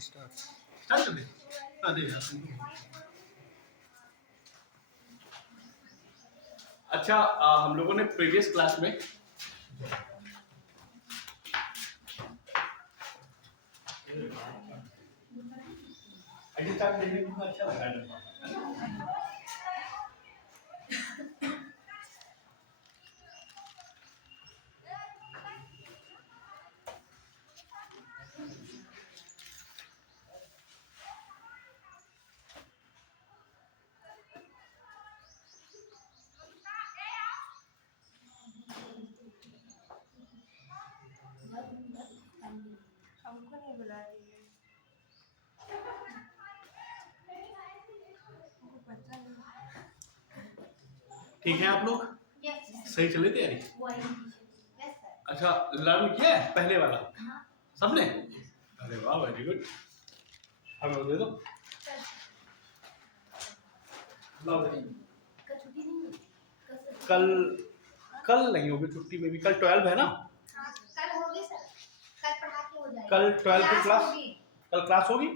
Start कर दे। दे यार। अच्छा, हम लोगों ने प्रीवियस क्लास में आईडी चार्ट देखने में अच्छा लगा है। हमको नहीं बुला रही है। ठीक है आप लोग सही चले तैयारी? अच्छा, लर्न किया है पहले वाला सबने? अरे वाह, वेरी गुड। हमें दे दो। कल कल नहीं होगी छुट्टी में भी, कल 12 है ना? कल होगी सर, कल पढ़ा के हो जाएगा। कल 12 की क्लास, होगी। कल क्लास होगी।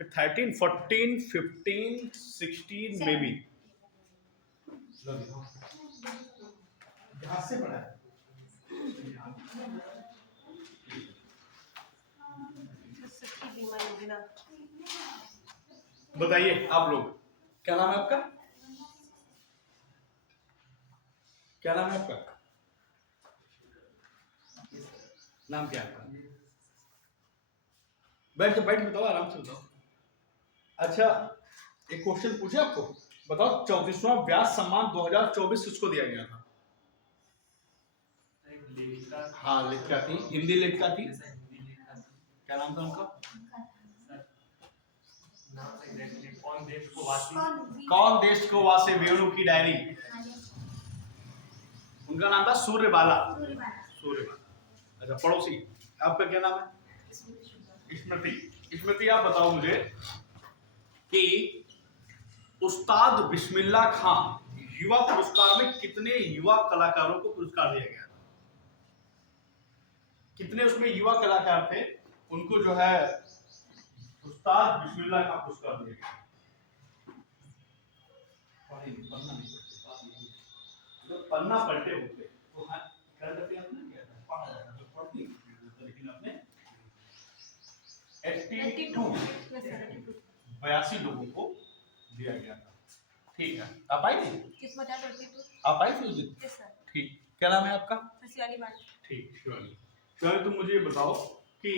13, 14, 15, 16 में भी ध्यान से पढ़ा है। बताइए आप लोग, क्या नाम है आपका? क्या नाम है आपका? नाम क्या है आपका? बैठ बैठ बताओ, आराम से बताओ। अच्छा, एक क्वेश्चन पूछे आपको, बताओ 34वां व्यास सम्मान 2024 किसको दिया गया था? हाँ, लेखिका थी, हिंदी लेखिका थी। क्या नाम था उनका? कौन देश को वासे वेणु की डायरी। उनका नाम था सूर्यबाला। सूर्यबाला। अच्छा, पड़ोसी आपका क्या नाम है? स्मृति। स्मृति, आप बताओ मुझे कि उस्ताद बिस्मिल्लाह खान युवा पुरस्कार में कितने युवा कलाकारों को पुरस्कार दिया गया था? कितने उसमें युवा कलाकार थे, उनको जो है उस्ताद बिस्मिल्लाह खान पुरस्कार दिया गया? पन्ना पलटे होते तो कर देते आपने क्या था, पढ़ा जाता तो पढ़ती, लेकिन आपने 82 लोगों को दिया गया था। ठीक है, आप आई थी? किस्मत है 32। आप आई थी उस दिन? Yes sir. ठीक, क्या नाम है आपका? खुशहाली बात। ठीक, शिवानी। शिवानी, तुम मुझे बताओ कि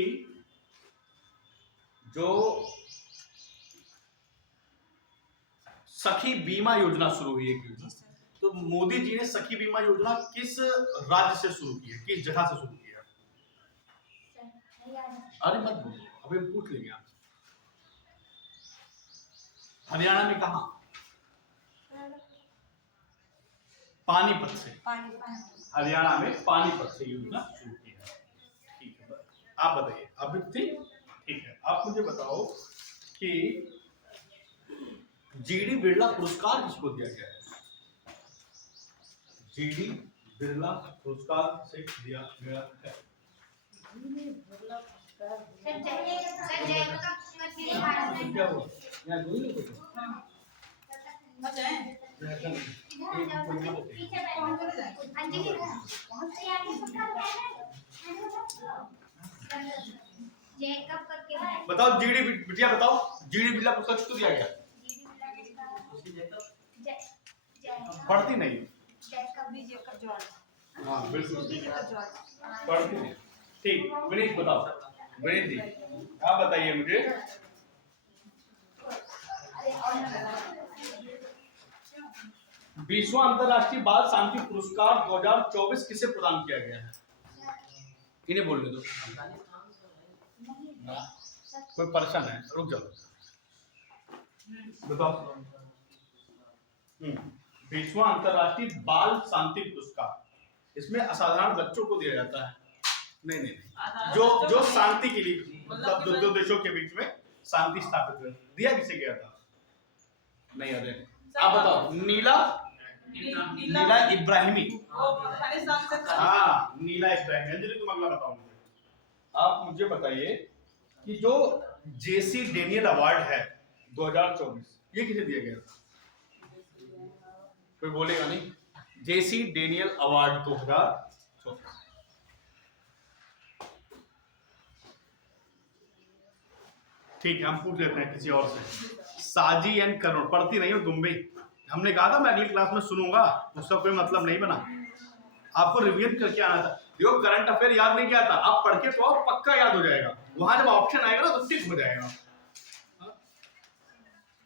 जो सखी बीमा योजना शुरू हुई है, तो मोदी जी ने सखी बीमा योजना किस राज्य से शुरू की है, किस जगह से शुरू की है? अरे मत बोलो, अभी हम पूछ लेंगे आपसे। हरियाणा में कहा? पानीपत से। हरियाणा में पानीपत से योजना शुरू की है। ठीक है, आप बताइए। आप भी थी? ठीक है, आप मुझे बताओ कि जीडी बिरला पुरस्कार किसको दिया गया है? जीडी बिरला पुरस्कार से दिया गया है। क्या हुआ? यहाँ दो ही लोग थे? बताओ जीडी बिटिया, बताओ जीडी बिरला पुरस्कार किसको दिया गया? पढ़ती नहीं। हाँ बिल्कुल पढ़ती नहीं। ठीक, विनीत बताओ। विनीत जी, आप बताइए मुझे, बीसवां अंतरराष्ट्रीय बाल शांति पुरस्कार 2024 किसे प्रदान किया गया है? इन्हें बोलने दो। कोई परेशान है, रुक जाओ, बताओ। 20वां अंतरराष्ट्रीय बाल शांति पुरस्कार, इसमें असाधारण बच्चों को दिया जाता है। नहीं नहीं नहीं, जो शांति के लिए, मतलब दो देशों के बीच में शांति स्थापित हुई, दिया किसे गया था? नहीं याद है, आप बताओ। नीला इब्राहिमी। हाँ, नीला इब्राहिमी। अंजलि, तुम अगला बताओ मुझे। आप मुझे बताइए कि जो जेसी डेनियल अवार्ड है 2024, ये किसे दिया गया था? कोई बोलेगा नहीं। जेसी डेनियल अवार्ड 2024। ठीक है, हम पूछ लेते हैं किसी और से। साजी एंड करुण, पढ़ती नहीं हो तुम भी? हमने कहा था मैं अगली क्लास में सुनूंगा, उसका कोई मतलब नहीं बना। आपको रिवीजन करके आना था। देखो करंट अफेयर याद नहीं किया था, आप पढ़ के तो आओ, पक्का याद हो जाएगा। वहां जब ऑप्शन आएगा ना तो टिक हो जाएगा।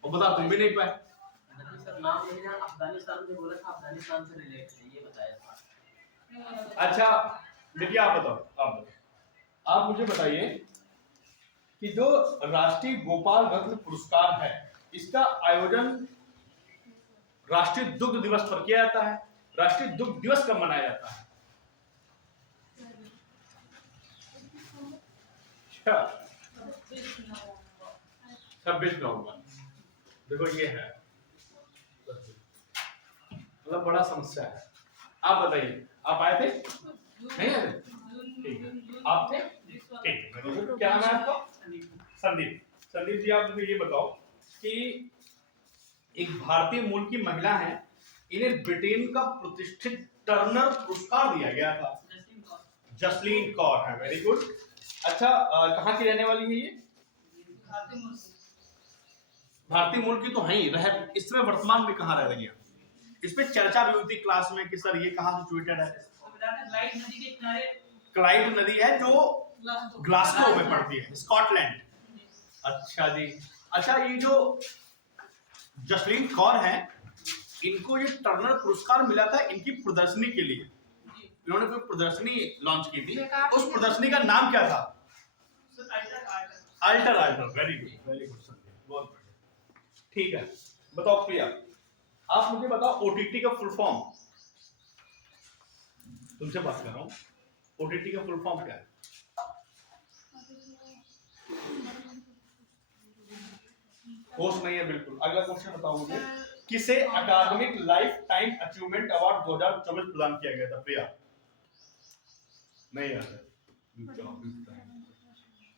और बता, तुम भी नहीं पाए। सर नाम यही ना, अफगानिस्तान से बोला था, अफगानिस्तान से रिलेटेड है, ये बताया था। अच्छा देखिए, आप बताओ, आप मुझे बताइए कि जो राष्ट्रीय गोपाल रत्न पुरस्कार है, इसका आयोजन राष्ट्रीय दुग्ध दिवस पर किया जाता है। राष्ट्रीय दुग्ध दिवस कब मनाया जाता है? 26 नवंबर। देखो ये है, मतलब बड़ा समस्या है। आप बताइए, आप आए थे? नहीं आए थे? ठीक है, आप थे? ठीक है। क्या नाम है आपका? संदीप। संदीप जी, आप मुझे ये बताओ कि एक भारतीय मूल की महिला है, इन्हें ब्रिटेन का प्रतिष्ठित टर्नर पुरस्कार दिया गया था। जसलीन कौर है, वेरी गुड। अच्छा, कहाँ की रहने वाली है ये? भारतीय मूल की तो है ही, रह इस समय वर्तमान में कहाँ रह रही है? इसमें चर्चा भी हुई थी क्लास में कि सर ये कहाँ सिचुएटेड है? क्लाइड नदी है जो ग्लासगो में पड़ती है, स्कॉटलैंड। अच्छा जी। अच्छा, ये जो जसलीन कौर है, इनको ये टर्नर पुरस्कार मिला था इनकी प्रदर्शनी के लिए। इन्होंने कोई प्रदर्शनी लॉन्च की थी, उस प्रदर्शनी का नाम क्या था? Alter. Very good, very good Sandeep, बहुत बढ़िया। ठीक है, बताओ प्रिया, आप मुझे बताओ ओटीटी का फुल फॉर्म। तुमसे बात कर रहा हूँ, ओटीटी का फुल फॉर्म क्या है? होश नहीं है बिल्कुल। अगला क्वेश्चन बताओ मुझे, किसे अकादमिक लाइफ टाइम अचीवमेंट अवार्ड 2024 प्रदान किया गया था? प्रिया नहीं याद है?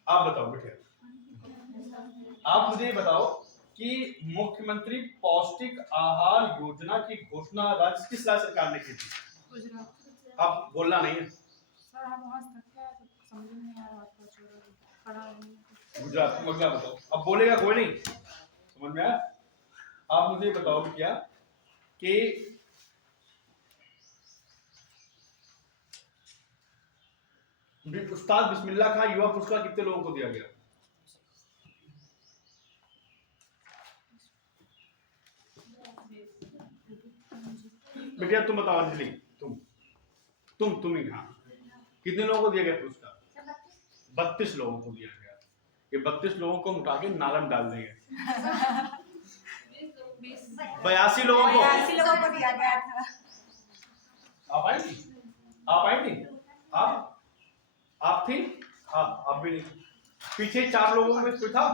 आप बताओ बेटे, आप मुझे बताओ कि मुख्यमंत्री पौष्टिक आहार योजना की घोषणा राज्य किस राज्य सरकार ने की थी? गुजरात। आप बोलना नहीं है। सर हम वहाँ से थक गए, तो समझ में नहीं आ रहा आपका खड़ा है। गुजरात। अगला बताओ, अब बोलेगा कोई नहीं, समझ में आया? आप मुझे बताओ क्या कि उस्ताद बिस्मिल्लाह खां युवा पुरस्कार कितने लोगों को दिया गया? बेटिया तुम बताओ, अंजलि तुम ही। हाँ, कितने लोगों को दिया गया पुरस्कार? 32 लोगों को दिया गया। ये 32 लोगों को उठा के नाला में डाल देंगे। 82 लोगों को दिया गया था। आप आई थी? आप थी? आप भी नहीं। पीछे 4 लोगों में कोई था?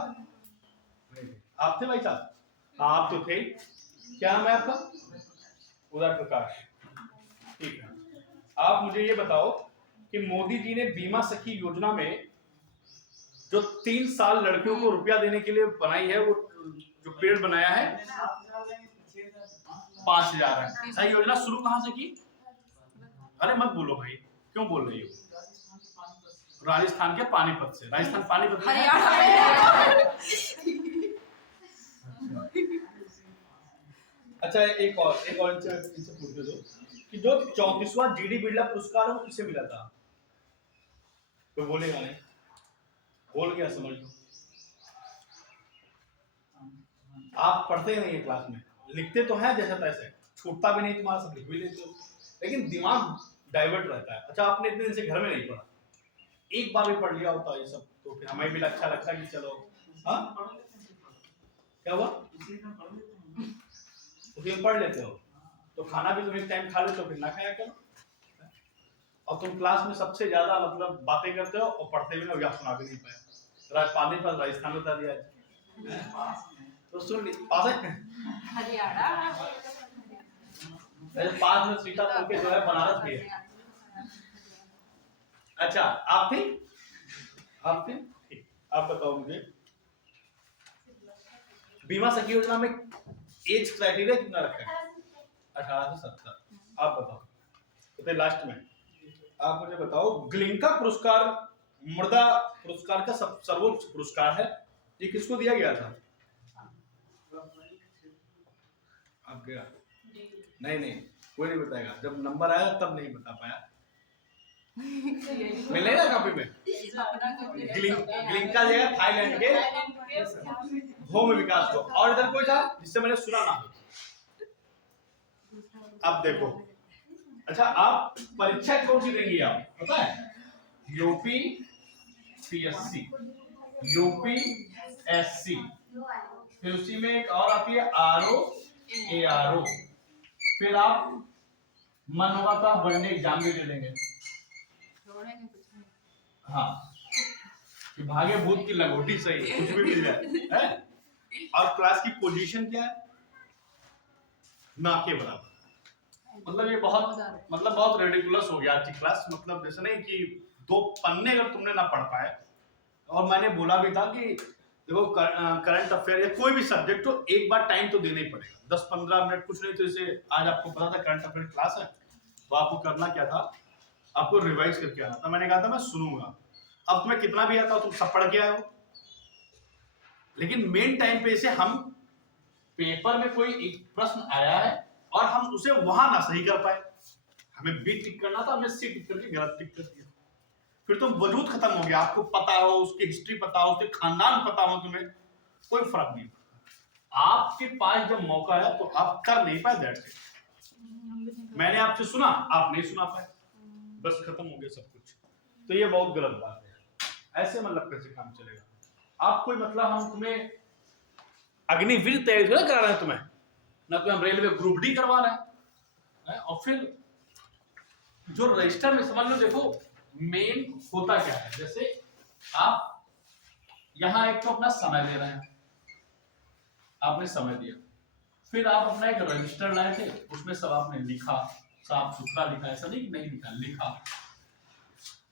आप थे भाई साहब? हाँ, आप तो थे। क्या नाम है आपका? उदय प्रकाश। ठीक है, आप मुझे ये बताओ कि मोदी जी ने बीमा सखी योजना में जो 3 साल लड़कियों को रुपया देने के लिए बनाई है, वो जो पेड़ बनाया है 5000 है। सही योजना शुरू कहां से की? अरे मत बोलो भाई, क्यों बोल रही हो? राजस्थान के पानीपत से। राजस्थान पानीपत में है। अच्छा, एक और इनसे पूछ दो कि जो 34वां जीडी बिरला पुरस्कार है वो किसे मिला था? तो बोलेगा नहीं, बोल गया समझ लो। आप पढ़ते नहीं है क्लास में, लिखते तो है जैसा तैसे, छूटता भी नहीं तुम्हारा, सब लिख भी लेते हो, लेकिन दिमाग डाइवर्ट रहता है। अच्छा, आपने इतने दिन से घर में नहीं पढ़ा, एक बार भी पढ़ लिया होता ये सब तो फिर हमें भी अच्छा लगता कि चलो। हाँ, क्या हुआ? उसी में पढ़ लेते हो तो खाना भी तुम एक टाइम खा लेते हो, फिर ना खाया करो। और तुम क्लास में सबसे ज्यादा मतलब बातें करते हो और पढ़ते भी ना, या सुना भी नहीं पाए। पानीपत राजस्थान में बता दिया तो सुन ली। पास है हरियाणा। पास में सीतापुर के जो है बनारस भी है। अच्छा, आप थे? ठीक, आप बताओ मुझे बीमा सखी योजना में एज क्राइटेरिया कितना रखा है? 18 से 70। आप बताओ, तो लास्ट में आप मुझे बताओ, ग्लिंका पुरस्कार मृदा पुरस्कार का सर्वोच्च पुरस्कार है, ये किसको दिया गया था? आप गया? नहीं, कोई नहीं बताएगा, जब नंबर आया तब नहीं बता पाया। मिलेगा कॉपी में। ग्लिंका जो है थाईलैंड के भूम विकास को, और इधर कोई था जिससे मैंने सुना ना? अब देखो, अच्छा आप परीक्षा कौन सी देंगे आप पता है? यूपी पीएससी, यूपी एससी, फिर उसी में एक और आती है आरओ एआरओ, फिर आप मन होगा तो आप वनडे एग्जाम भी दे देंगे। हाँ, कि भागे भूत की लंगोटी सही, कुछ भी मिल जाए है? और क्लास की पोजीशन क्या है? ना के बराबर। मतलब ये बहुत रेडिकुलस हो गया आज की क्लास। मतलब जैसे नहीं कि 2 पन्ने अगर तुमने ना पढ़ पाए, और मैंने बोला भी था कि देखो करंट अफेयर या कोई भी सब्जेक्ट हो, एक बार टाइम तो देना ही पड़ेगा, 10-15 मिनट, कुछ नहीं तो जैसे आज आपको पता था करंट अफेयर क्लास है, तो आपको करना क्या था, आपको रिवाइज करके आना था। मैंने कहा था मैं सुनूंगा, अब तुम्हें कितना भी आता हो तुम सब पढ़ के आए हो, लेकिन मेन टाइम पे इसे हम पेपर में कोई एक प्रश्न आया है और हम उसे वहां ना सही कर पाए, हमें बी टिक करना था, हमने सी टिक करके गलत टिक कर दिया, फिर तो वजूद खत्म हो गया। आपको पता हो, उसकी हिस्ट्री पता हो, उसके खानदान पता हो, तुम्हें कोई फर्क नहीं पड़ता। आपके पास जब मौका है तो आप कर नहीं पाए, दैट्स इट। मैंने आपसे सुना, आप नहीं सुना पाए, बस खत्म हो गया सब कुछ। तो ये बहुत गलत बात है, ऐसे मतलब कैसे काम चलेगा? आप कोई मतलब हम तुम्हें अग्निवीर तैयारी थोड़ा करा रहे हैं तुम्हें, ना तो हम रेलवे ग्रुप डी करवा रहे हैं। और फिर जो रजिस्टर में समझ लो, देखो मेन होता क्या है, जैसे आप यहां एक तो अपना समय दे रहे हैं, आपने समय दिया, फिर आप अपना एक रजिस्टर लाए थे, उसमें सब आपने लिखा, साफ सुथरा लिखा, ऐसा नहीं कि नहीं लिखा, लिखा।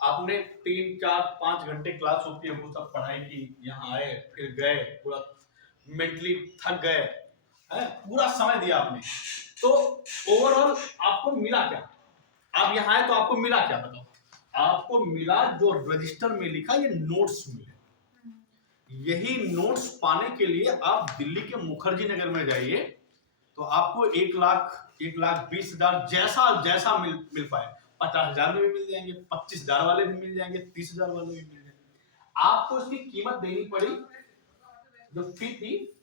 आपने 3, 4, 5 घंटे क्लास होती है वो सब पढ़ाई की, यहाँ आए फिर गए, पूरा मेंटली थक गए है, पूरा समय दिया आपने, तो ओवरऑल आपको मिला क्या? आप यहाँ आए तो आपको मिला क्या बताओ? आपको मिला जो रजिस्टर में लिखा, ये नोट्स मिले। यही नोट्स पाने के लिए आप दिल्ली के मुखर्जी नगर में जाइए, तो आपको 1,20,000 जैसा मिल पाए, 50,000 में भी मिल जाएंगे, 25,000 वाले भी मिल जाएंगे, 30,000 वाले भी मिल जाएंगे। आपको इसकी कीमत देनी पड़ी, जो फी थी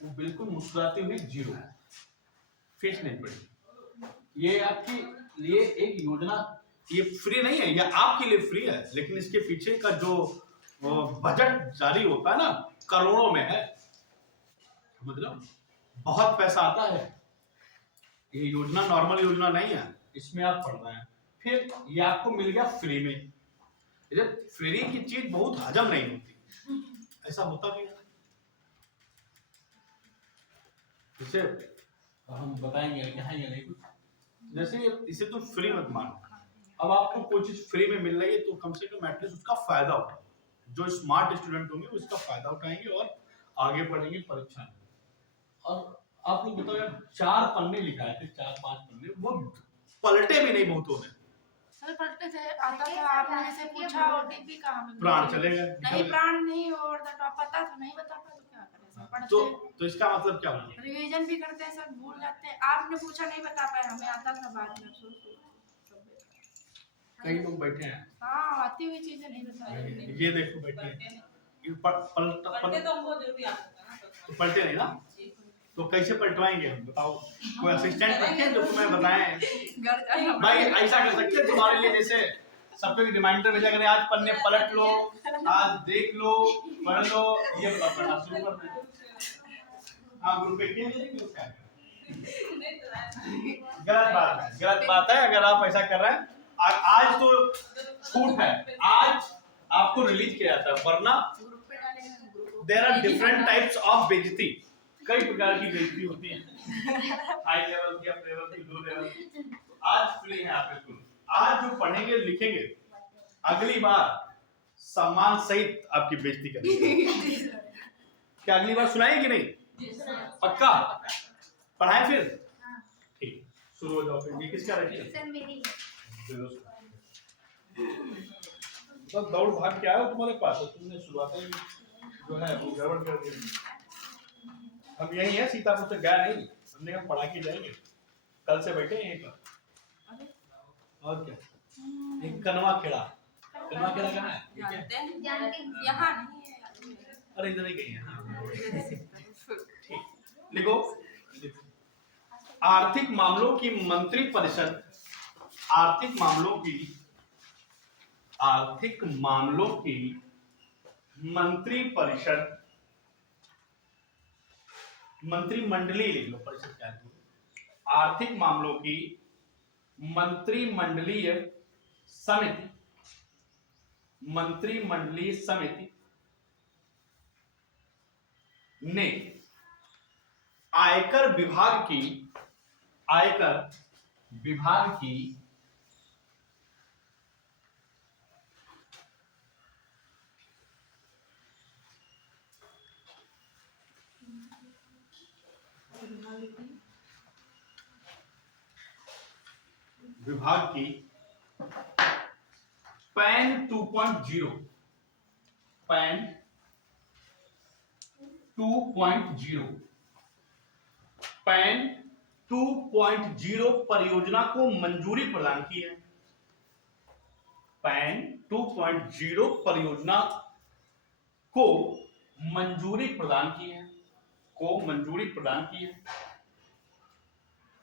वो बिल्कुल मुस्कुराती हुई 0, फीस नहीं पड़ी। ये आपके लिए एक योजना, ये फ्री नहीं है, ये आपके लिए फ्री है, लेकिन इसके पीछे का जो बजट जारी होता है ना, करोड़ों में है, मतलब बहुत पैसा आता है। ये योजना नॉर्मल योजना नहीं है, इसमें आप पढ़ रहे हैं, फिर ये आपको मिल गया फ्री में। फ्री की चीज बहुत हजम नहीं होती, ऐसा होता नहीं है। इसे हम बताएंगे यहाँ ये नहीं कुछ, जैसे इसे तो फ्री मत मानो। अब आपको कोई चीज फ्री में मिल रही है तो कम से कम एटलीस्ट उसका फायदा उठाओ। जो स्मार्ट स्टूडेंट होंगे वो इसका फायदा उठाएंगे और आगे बढ़ेंगे परीक्षा में। और आप लोग बताओ यार, 4 पन्ने लिखाए थे, 4-5 पन्ने, वो पलटे भी नहीं बहुतों ने। सर पलटे थे, आता था, आपने जैसे पूछा ओटीपी कहाँ मिला, प्राण चले गए, नहीं प्राण नहीं, और पता तो नहीं बता पाए, तो क्या करें सर? तो इसका मतलब क्या हुआ? रिवीजन भी करते हैं सर, भूल जाते हैं। आपने पूछा नहीं बता पाए, हमें आता था बाद में। कई लोग बैठे हैं, हाँ आती हुई चीजें नहीं बता। ये देखो बैठे हैं, ये पलटे नहीं ना, तो कैसे पलटवाएंगे हम बताओ? कोई असिस्टेंट रखें जो तुम्हें बताएं? भाई ऐसा कर सकते हैं तुम्हारे लिए, जैसे सबको एक रिमाइंडर भेजा करें, आज पन्ने पलट लो, आज देख लो, पढ़ लो, ये पढ़ना शुरू कर दें। हाँ ग्रुप पे क्या गलत बात है अगर आप ऐसा कर रहे हैं। आज तो छूट है, आज आपको रिलीज किया जाता है, वरना there are different types of बेइज्जती, कई प्रकार की बेइज्जती होती है, हाई लेवल की, अप लेवल की, लो लेवल की। आज फ्री है आप बिल्कुल, आज जो पढ़ेंगे लिखेंगे, अगली बार सम्मान सहित आपकी बेइज्जती करेंगे। क्या अगली बार सुनाएंगे कि नहीं? पक्का पढ़ाएं फिर हाँ ठीक शुरू हो जाओ फिर ये किसका रखिए सर मेरी तो दौड़ भाग क्या है तुम्हारे पास तो तुमने शुरुआत में जो है वो गड़बड़ कर दी हम यही है सीतापुर से गया नहीं हमने हम पढ़ा के जाएंगे कल से बैठे यहीं पर अरे और क्या एक कनवा खेड़ा कहाँ है जानते हैं जानते हैं। यहाँ नहीं है अरे इधर ही कहीं है हाँ। ठीक लिखो आर्थिक मामलों की मंत्री परिषद आर्थिक मामलों की मंत्री परिषद मंत्रिमंडलीय लिख लो परिषद क्या है आर्थिक मामलों की मंत्रिमंडलीय समिति ने आयकर विभाग की पैन 2.0 पैन 2.0 परियोजना को मंजूरी प्रदान की है पैन 2.0 परियोजना को मंजूरी प्रदान की है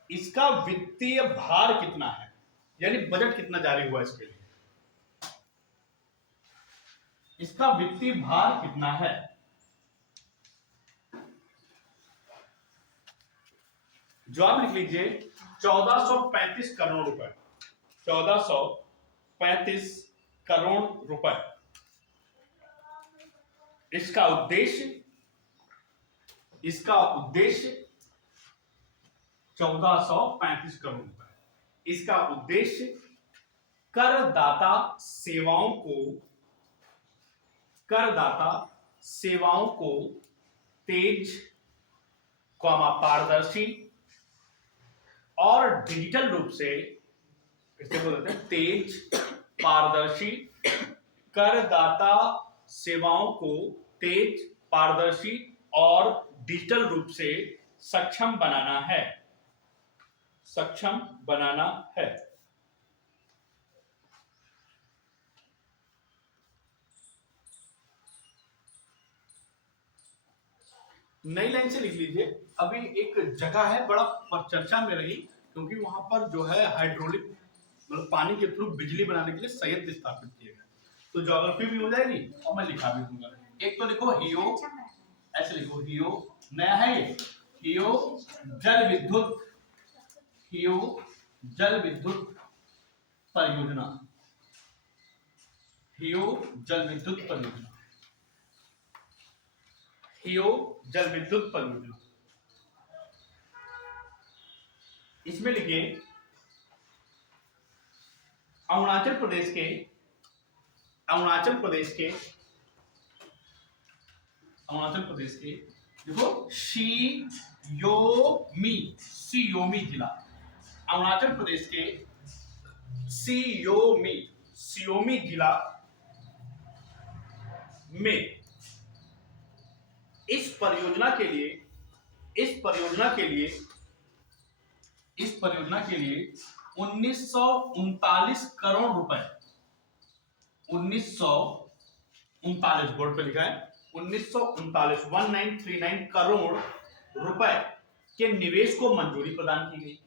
इसका वित्तीय भार कितना है यानी बजट कितना जारी हुआ इसके लिए इसका वित्तीय भार कितना है जवाब लिख लीजिए 1435 करोड़ रुपए 1435 करोड़ रुपए इसका उद्देश्य 1435 करोड़ रुपए इसका उद्देश्य करदाता सेवाओं को तेज पारदर्शी और डिजिटल रूप से इससे बोलते हैं तेज पारदर्शी करदाता सेवाओं को तेज पारदर्शी और डिजिटल रूप से सक्षम बनाना है नई लाइन से लिख लीजिए अभी एक जगह है बड़ा चर्चा में रही क्योंकि वहां पर जो है हाइड्रोलिक मतलब पानी के थ्रू बिजली बनाने के लिए संयंत्र स्थापित किए गए तो ज्योग्राफी भी हो जाएगी और मैं लिखा भी दूंगा एक तो लिखो हियो ऐसे लिखो हियो नया है ये हियो जल विद्युत परियोजना हियो जल विद्युत परियोजना इसमें लिखिए अरुणाचल प्रदेश के देखो सियोमी जिला अरुणाचल प्रदेश के सियोमी जिला में इस परियोजना के लिए 1939 करोड़ रुपए 1939 बोर्ड पे लिखा है 1939 करोड़ रुपए के निवेश को मंजूरी प्रदान की गई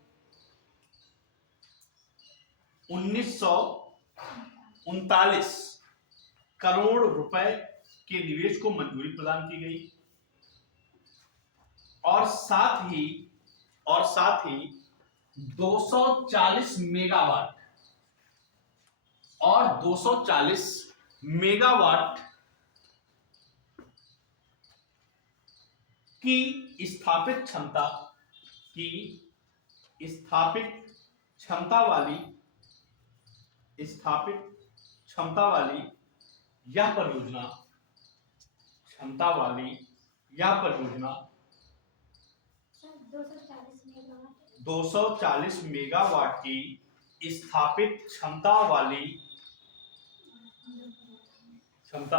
1939 करोड़ रुपए के निवेश को मंजूरी प्रदान की गई और साथ ही 240 मेगावाट की स्थापित क्षमता वाली यह परियोजना 240 मेगावाट 240 मेगावाट की स्थापित क्षमता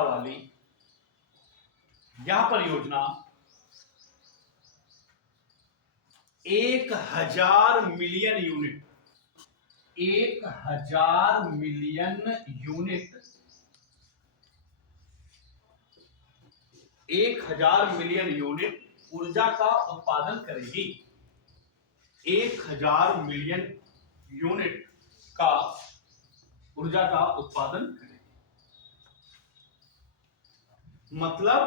वाली यह परियोजना 1000 million unit 1000 million unit 1000 million unit ऊर्जा का उत्पादन करेगी। 1000 मिलियन यूनिट का ऊर्जा का उत्पादन करेगी। मतलब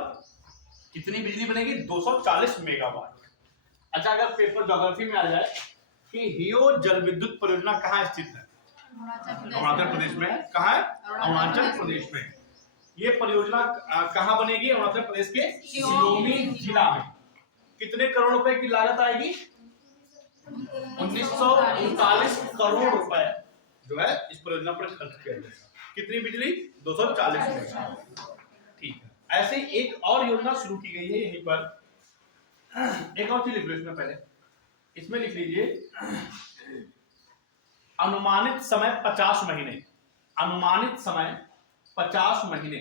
कितनी बिजली बनेगी? 240 मेगावाट। अच्छा, अगर पेपर ज्योग्राफी में आ जाए कि हियो जल विद्युत परियोजना कहाँ स्थित है? अरुणाचल प्रदेश में। कहाँ है? अरुणाचल प्रदेश में। ये परियोजना कहाँ बनेगी? अरुणाचल प्रदेश के सियोमी जिला में। कितने करोड़ रुपए की लागत आएगी? 1939 करोड़ रुपए जो है इस परियोजना पर खर्च किया जाएगा। कितनी बिजली? 240 मेगावाट। ठीक है। ऐसे एक और योजना शुरू की गई है यहीं पर। एक और चीज लिख लो इसमें पहले। इसमें लिख लीजिए अनुमानित समय 50 महीने। अनुमानित समय 50 महीने।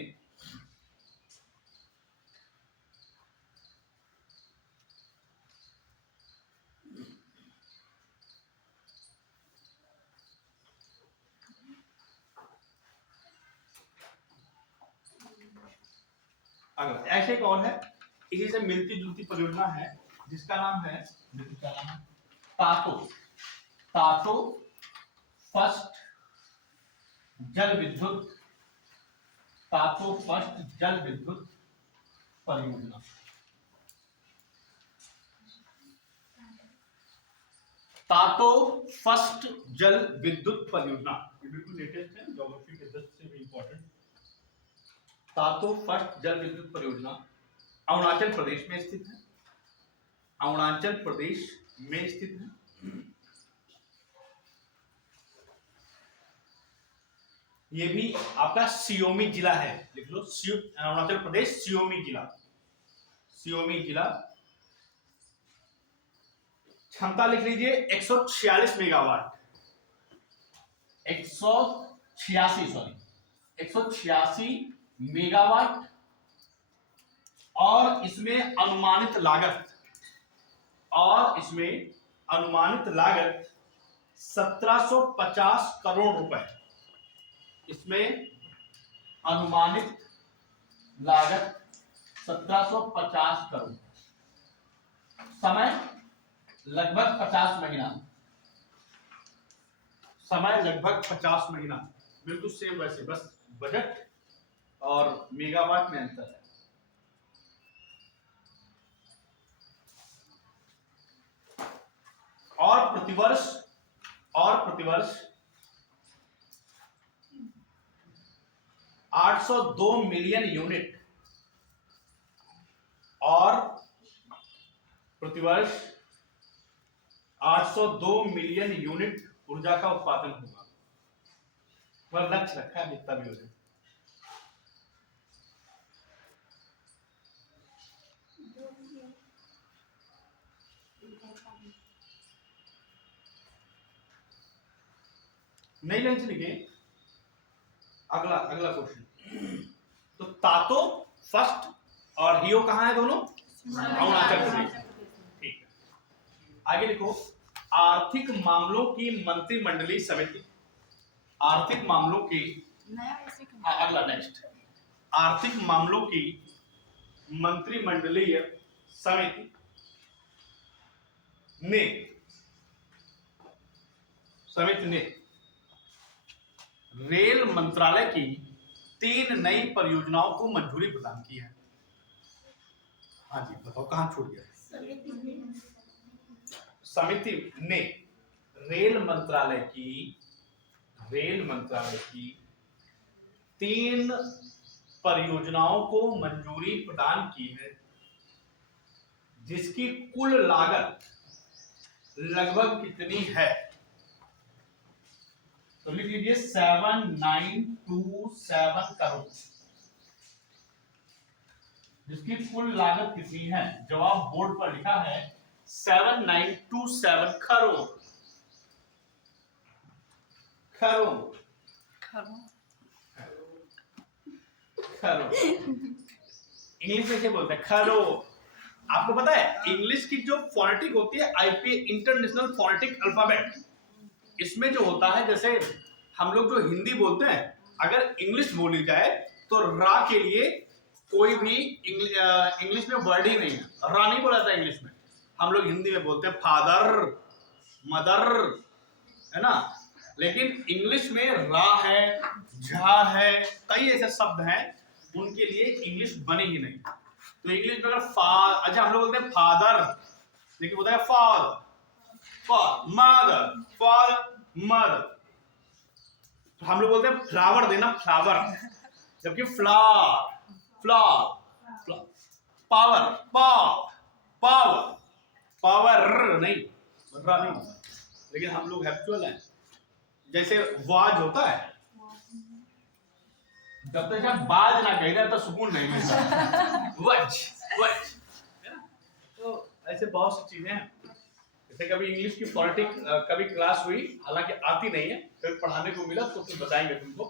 अगला ऐसे एक और है, इसी से मिलती जुलती परियोजना है जिसका नाम है तातो। तातो फर्स्ट जल विद्युत। तातो फर्स्ट जल विद्युत परियोजना। तातो फर्स्ट जल विद्युत परियोजना ये बिल्कुल लेटेस्ट है, ज्योग्राफी के दृष्टि से भी इंपॉर्टेंट। तातो फर्स्ट जल विद्युत परियोजना अरुणाचल प्रदेश में स्थित है। अरुणाचल प्रदेश में स्थित है। ये भी आपका सियोमी जिला है, लिख लो अरुणाचल प्रदेश सियोमी जिला। सियोमी जिला। क्षमता लिख लीजिए 146 मेगावाट। 186 मेगावाट। और इसमें अनुमानित लागत 1750 करोड़ रुपए। इसमें अनुमानित लागत 1750 करोड़। समय लगभग 50 महीना। समय लगभग 50 महीना। बिल्कुल सेम वैसे, बस बजट और मेगावाट में अंतर है। और प्रतिवर्ष 802 मिलियन यूनिट और प्रतिवर्ष 802 मिलियन यूनिट ऊर्जा का उत्पादन होगा। वह लक्ष्य रखा है जितना भी हो जाए। नहीं लाइन से लिखिए। अगला क्वेश्चन। तो तातो फर्स्ट और हियो कहां है दोनों? अरुणाचल प्रदेश। ठीक है। आगे लिखो आर्थिक मामलों की मंत्रिमंडलीय समिति। आर्थिक मामलों की अगला नेक्स्ट। आर्थिक मामलों की मंत्रिमंडलीय समिति ने रेल मंत्रालय की 3 नई परियोजनाओं को मंजूरी प्रदान की है। हाँ जी, बताओ कहां छूट गया? समिति ने रेल मंत्रालय की 3 परियोजनाओं को मंजूरी प्रदान की है, जिसकी कुल लागत लगभग कितनी है? तो लिख लीजिए 7927 करोड़। जिसकी कुल लागत कितनी है? जवाब बोर्ड पर लिखा है 7927 करोड़। करोड़ करोड़ इंग्लिश में क्या बोलते हैं? करोड़। आपको पता है इंग्लिश की जो फोनेटिक होती है आईपी इंटरनेशनल फोनेटिक अल्फाबेट, इसमें जो होता है जैसे हम लोग जो हिंदी बोलते हैं, अगर इंग्लिश बोली जाए तो रा के लिए कोई भी इंग्लिश में वर्ड ही नहीं है, रा नहीं बोला जाता इंग्लिश में। हम लोग हिंदी में बोलते हैं फादर, मदर, है ना, लेकिन इंग्लिश में रा है, झा है, कई ऐसे शब्द हैं उनके लिए इंग्लिश बने ही नहीं। तो इंग्लिश में अगर अच्छा हम लोग बोलते हैं फादर, लेकिन होता है फादर, मदर। तो हम लोग बोलते हैं फ्लावर देना, फ्लावर, जबकि फ्लावर, पावर, पावर नहीं, रा नहीं होता। लेकिन हम लोग हैप्चुअल हैं। जैसे वाज होता है, जब तक हम बाज ना कही ना तो सुकून नहीं मिलता। वज है ना। तो ऐसे बहुत सी चीजें हैं। जैसे कभी इंग्लिश की फोनेटिक कभी क्लास हुई, हालांकि आती नहीं है, कभी पढ़ाने को मिला तो फिर बताएंगे तुमको।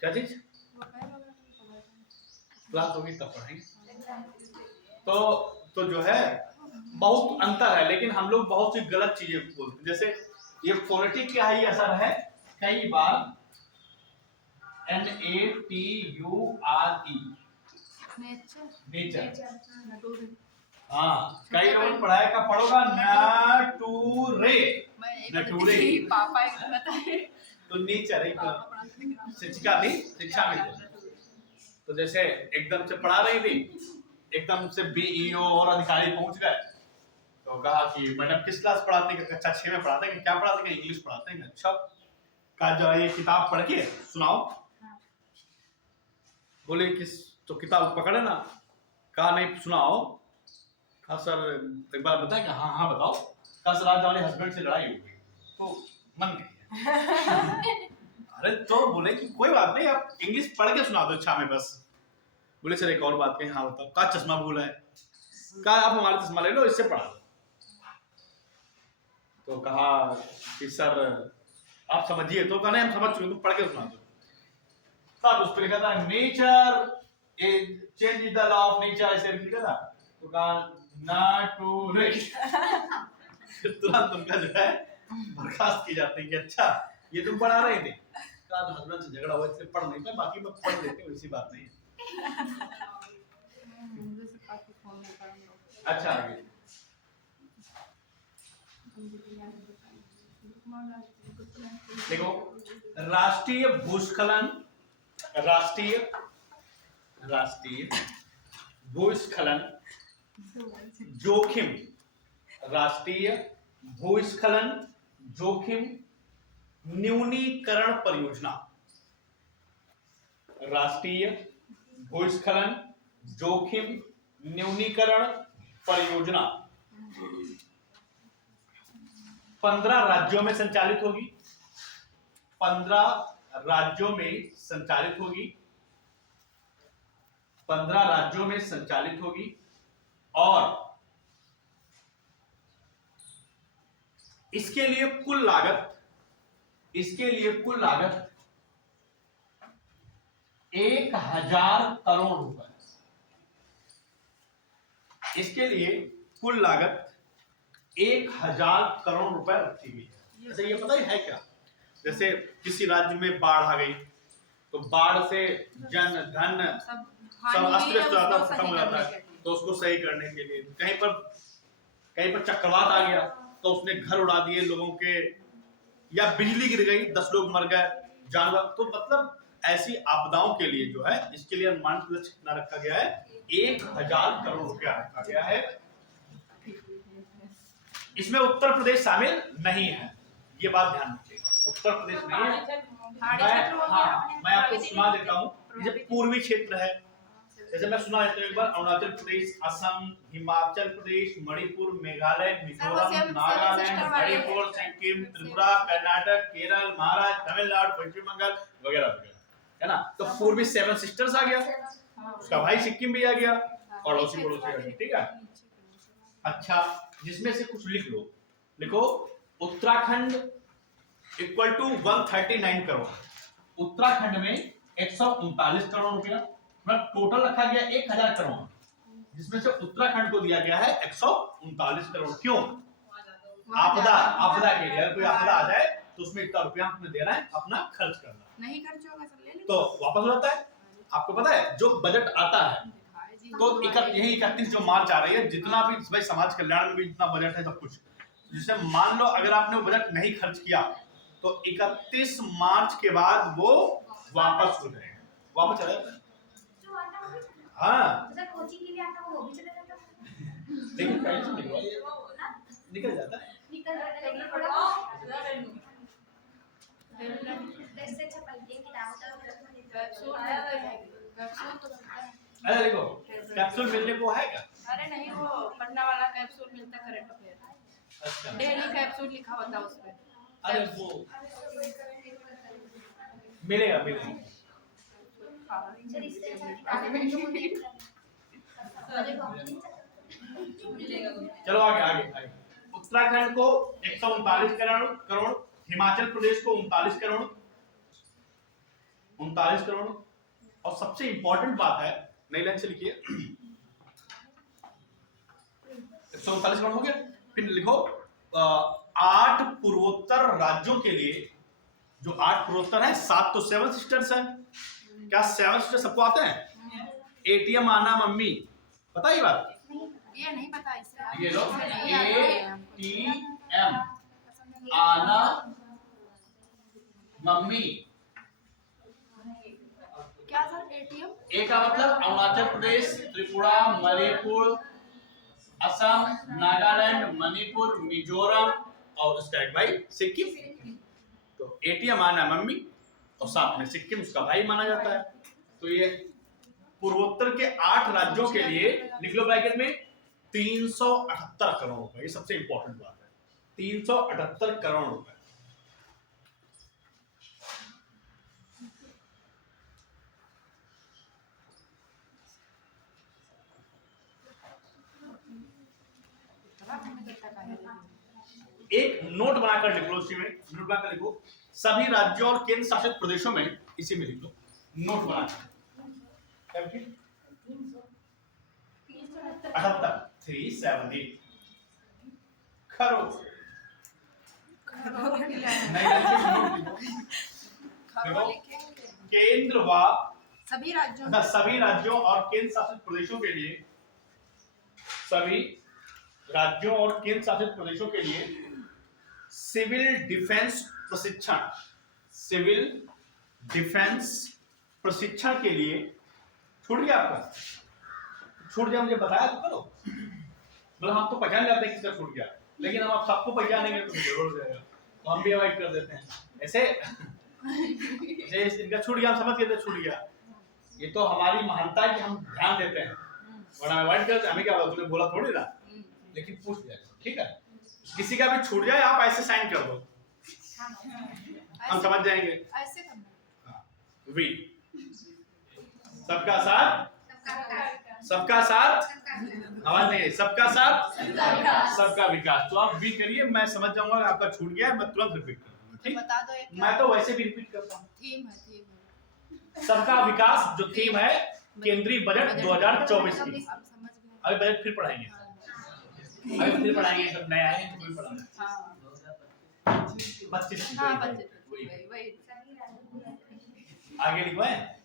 क्या चीज? क्लास होगी तब पढ़ाएंगे। तो जो है बहुत अंतर है, लेकिन हम लोग बहुत सी गलत चीजें बोलते हैं। जैसे ये फोनेटिक का ही असर है, कई बार NATURE नेचर। हाँ, कई लोग पढ़ाया का पढ़ोगा नाटूरे, नटूरे पापा एक बताए तो नेचर एक शिक्षिका थी, शिक्षा में थी। तो जैसे एकदम से पढ़ा रही थी, एकदम से BEO और अधिकारी पहुंच गए, तो कहा कि मैडम किस क्लास पढ़ाते हैं? कक्षा 6 में पढ़ाते हैं। क्या पढ़ाते हैं? इंग्लिश पढ़ाते हैं। अच्छा, कहा जरा ये किताब पढ़ के सुनाओ। बोले किस? तो किताब पकड़े ना, कहा नहीं सुनाओ। कहा सर एक बार बताए? कि हाँ बताओ। कहा सर आज हमारे हस्बैंड से लड़ाई हो गई तो मन गई। अरे तो बोले कि कोई बात नहीं, आप इंग्लिश पढ़ के सुना दो अच्छा में बस। बोले सर एक और बात कही। हाँ बताओ। कहा चश्मा भूला है। कहा आप हमारा चश्मा ले लो, इससे पढ़ा दो। तो कहा कि सर आप समझिए। तो कहा नहीं हम समझ चुके, तुम पढ़ के सुना दो। तब उस पर लिखा था nature change the law of nature, ऐसे लिखा था। तो कहा नाटूरे। तुरंत उनका जो है बर्खास्त की जाती है कि अच्छा ये तुम पढ़ा रहे थे। कहा तो हस्बैंड से झगड़ा हुआ इसलिए पढ़ नहीं पाया, बाकी मैं पढ़ लेती हूँ, ऐसी बात नहीं है। अच्छा आगे देखो, राष्ट्रीय भूस्खलन जोखिम, राष्ट्रीय भूस्खलन जोखिम न्यूनीकरण परियोजना, राष्ट्रीय भूस्खलन जोखिम न्यूनीकरण परियोजना 15 राज्यों में संचालित होगी। 15 राज्यों में संचालित होगी। 15 राज्यों में संचालित होगी और इसके लिए कुल लागत 1000 करोड़ रुपए। इसके लिए कुल लागत 1000 करोड़ रुपए रखी गई है। जैसे ये पता है क्या? जैसे किसी राज्य में बाढ़ आ गई तो बाढ़ से जन धन सब अस्त व्यस्त हो जाता, खत्म हो जाता है। तो उसको सही करने के लिए कहीं पर चक्रवात आ गया तो उसने घर उड़ा दिए लोगों के, या बिजली गिर गई 10 लोग मर गए, जानवर। तो मतलब ऐसी आपदाओं के लिए जो है इसके लिए अनुमानित लक्ष्य कितना रखा गया है? 1000 करोड़ रुपया रखा गया है। इसमें उत्तर प्रदेश शामिल नहीं है, ये बात ध्यान रखिएगा। उत्तर प्रदेश नहीं है। मैं आपको सुना देता हूँ। ये पूर्वी क्षेत्र है, जैसे मैं सुना देता हूँ एक बार। अरुणाचल प्रदेश, असम, हिमाचल प्रदेश, मणिपुर, मेघालय, मिजोरम, नागालैंड, मणिपुर, सिक्किम, त्रिपुरा, कर्नाटक, केरल, महाराष्ट्र, तमिलनाडु, पश्चिम बंगाल वगैरह वगैरह, है ना। तो पूर्वी 7 सिस्टर्स आ गया, उसका भाई सिक्किम भी आ गया, और पड़ोसी, ठीक है। अच्छा, जिसमें से कुछ लिख लो। लिखो उत्तराखंड इक्वल टू 139 करोड़। उत्तराखंड में 139 करोड़ रुपया, मतलब टोटल रखा गया 1000 करोड़, जिसमें से उत्तराखंड को दिया गया है 139 करोड़। क्यों? आपदा के लिए, अगर कोई आपदा आ जाए तो उसमें इतना रुपया हमें देना है, अपना खर्च करना नहीं खर्च होगा सर, ले तो वापस हो जाता है। आपको पता है जो बजट आता है तो यही 31 जो मार्च आ रही है, जितना भी भाई समाज कल्याण में भी जितना बजट है सब कुछ, जिससे मान लो अगर आपने वो बजट नहीं खर्च किया तो 31 मार्च के बाद वो वापस हो जाएगा, वापस चला जाता है। जो आता वो भी चला हाँ सर, कोचिंग के लिए आता वो भी चला जाता लेकिन पैसे निकल जाता है। निकल जाता, लेकिन थोड़ा इससे अच्छा पढ़िए किताब कैप्सूल मिलते हैं, कैप्सूल तो मिलता है। अरे देखो कैप्सूल मिलने को है क्या? अरे नहीं, वो पन्ना वाला कैप्सूल मिलता है करंट अफेयर, अच्छा डेली कैप्सूल लिखा होता है उस पे। अरे वो मिलेगा मिलेगा। सर इससे अच्छा किताब चलो आगे आगे आगे। उत्तराखंड को 139 करोड़, हिमाचल प्रदेश को 39 करोड़, 39 करोड़। और सबसे इंपॉर्टेंट बात है, नई लाइन से लिखिए 139 करोड़ हो गया। फिर लिखो 8 पूर्वोत्तर राज्यों के लिए, जो 8 पूर्वोत्तर है, 7 तो 7 सिस्टर्स हैं। क्या 7 सिस्टर्स सबको आते हैं? एटीएम आना मम्मी, पता ही बात? ये नहीं पता इससे। ये लो एटीएम आना मम्मी। क्या सर एटीएम? ए का मतलब अरुणाचल प्रदेश, त्रिपुरा, मणिपुर, असम, नागालैंड, मणिपुर, मिजोरम और स्टेट भाई सिक्किम। तो एटीएम आना मम्मी और साथ में सिक्किम उसका भाई माना जाता है। तो ये पूर्वोत्तर के 8 राज्यों के लिए लिख लो ब्रैकेट में 378 करोड़ रुपए। ये सबसे इंपॉर्टेंट बात है, 378 करोड़ रुपए। एक नोट बनाकर लिख लो, उसी में नोट बनाकर लिखो सभी राज्यों और केंद्र शासित प्रदेशों में, इसी में लिख लो नोट बनाकर 378 करोड़। केंद्र व सभी राज्यों सभी राज्यों और केंद्र शासित प्रदेशों के लिए, सभी राज्यों और केंद्र शासित प्रदेशों के लिए सिविल डिफेंस प्रशिक्षण, सिविल डिफेंस प्रशिक्षण के लिए छूट गया आपका, छूट गया मुझे बताया तो करो। मतलब हम तो पहचान जाते हैं किसका छूट गया, लेकिन हम आप सबको पहचानेंगे तो जरूर हो जाएगा, तो हम भी अवॉइड कर देते हैं ऐसे। इनका छूट गया, हम समझ गए छूट गया, ये तो हमारी महानता है कि हम ध्यान देते हैं, वरना अवॉइड करते हैं। हमें क्या बोला, तुमने बोला थोड़ी ना, लेकिन पूछ लिया ठीक है। किसी का भी छूट जाए आप ऐसे साइन कर दो, हम समझ जाएंगे। ऐसे करना। वी सबका साथ, सबका साथ, आवाज नहीं है, सबका साथ सबका विकास। तो आप वी करिए, मैं समझ जाऊंगा आपका छूट गया, मैं तुरंत रिपीट कर दूंगा ठीक। बता दो एक मैं तो वैसे भी रिपीट करता हूँ। थीम है सबका विकास जो थीम है केंद्रीय बजट 2024 की। अब समझ गए। अभी बजट फिर पढ़ाएंगे, अभी फिर पढ़ाएंगे, सब नए आए हैं तो फिर पढ़ाएंगे। हाँ 25 हाँ बजट वही आगे लिखो है,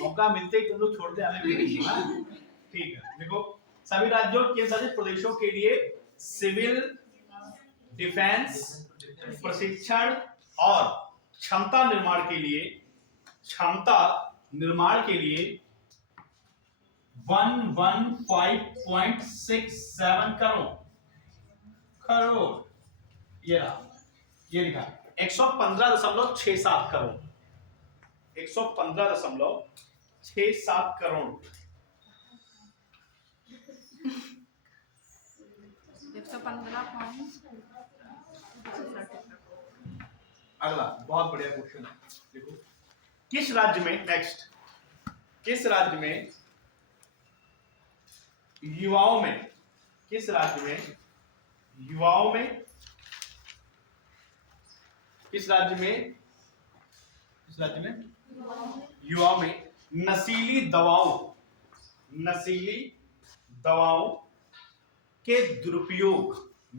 मौका मिलते ही तुम लोग छोड़ते हमें भी नहीं, हाँ? ठीक है। देखो सभी राज्यों और केंद्र शासित प्रदेशों के लिए सिविल डिफेंस प्रशिक्षण और क्षमता निर्माण के लिए 115.67 करोड़ ये रहा, ये लिखा 115.67 करोड़, 115.67 करोड़। 115 अगला बहुत बढ़िया क्वेश्चन है, देखो किस राज्य में, नेक्स्ट, किस राज्य में युवाओं में, किस राज्य में, युवाओं में, किस राज्य में, किस राज्य में, युवाओं में नशीली दवाओं के दुरुपयोग,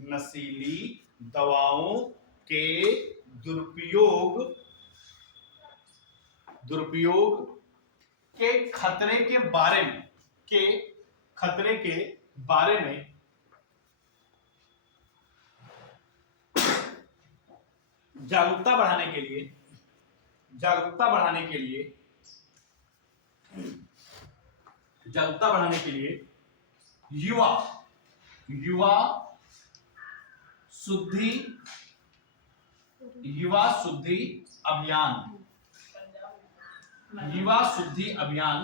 नशीली दवाओं के दुरुपयोग के खतरे के बारे में जागरूकता बढ़ाने के लिए युवा शुद्धि अभियान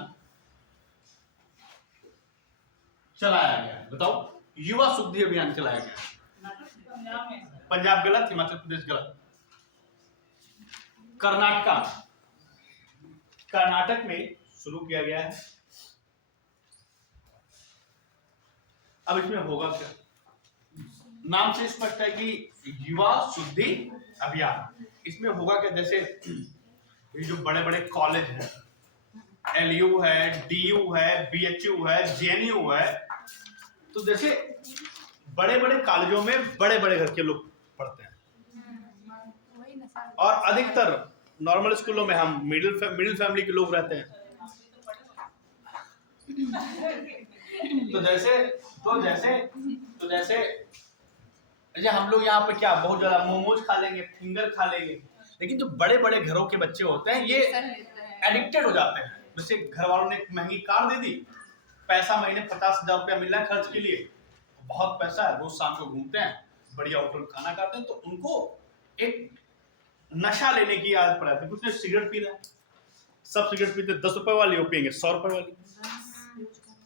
चलाया गया है। बताओ, युवा शुद्धि अभियान चलाया गया है। पंजाब गलत, हिमाचल प्रदेश गलत। कर्नाटक में शुरू किया गया है। अब इसमें होगा क्या? नाम से स्पष्ट है कि युवा शुद्धि अभियान। इसमें होगा क्या? जैसे ये जो बड़े बड़े कॉलेज हैं, LU है, DU है, BHU है, JNU है, तो जैसे बड़े बड़े कॉलेजों में बड़े बड़े घर के लोग पढ़ते हैं, वही ना सर। और अधिकतर नॉर्मल स्कूलों में हम मिडिल फैमिली के लोग रहते हैं। तो जैसे हम लोग यहाँ पे क्या बहुत ज्यादा मोमोज खा लेंगे, फिंगर खा लेंगे, लेकिन जो बड़े बड़े घरों के बच्चे होते हैं ये एडिक्टेड हो जाते हैं। जैसे घर वालों ने एक महंगी कार दे दी, पैसा महीने 50,000 रुपया मिल रहा है खर्च के लिए, बहुत पैसा है, रोज शाम को घूमते हैं, बढ़िया होटल खाना खाते हैं, तो उनको एक नशा लेने की आदत पड़ जाती है। कुछ सिगरेट पी रहे हैं, सब सिगरेट पीते 10 रुपए वाली, वो पियेंगे 100 रुपए वाली।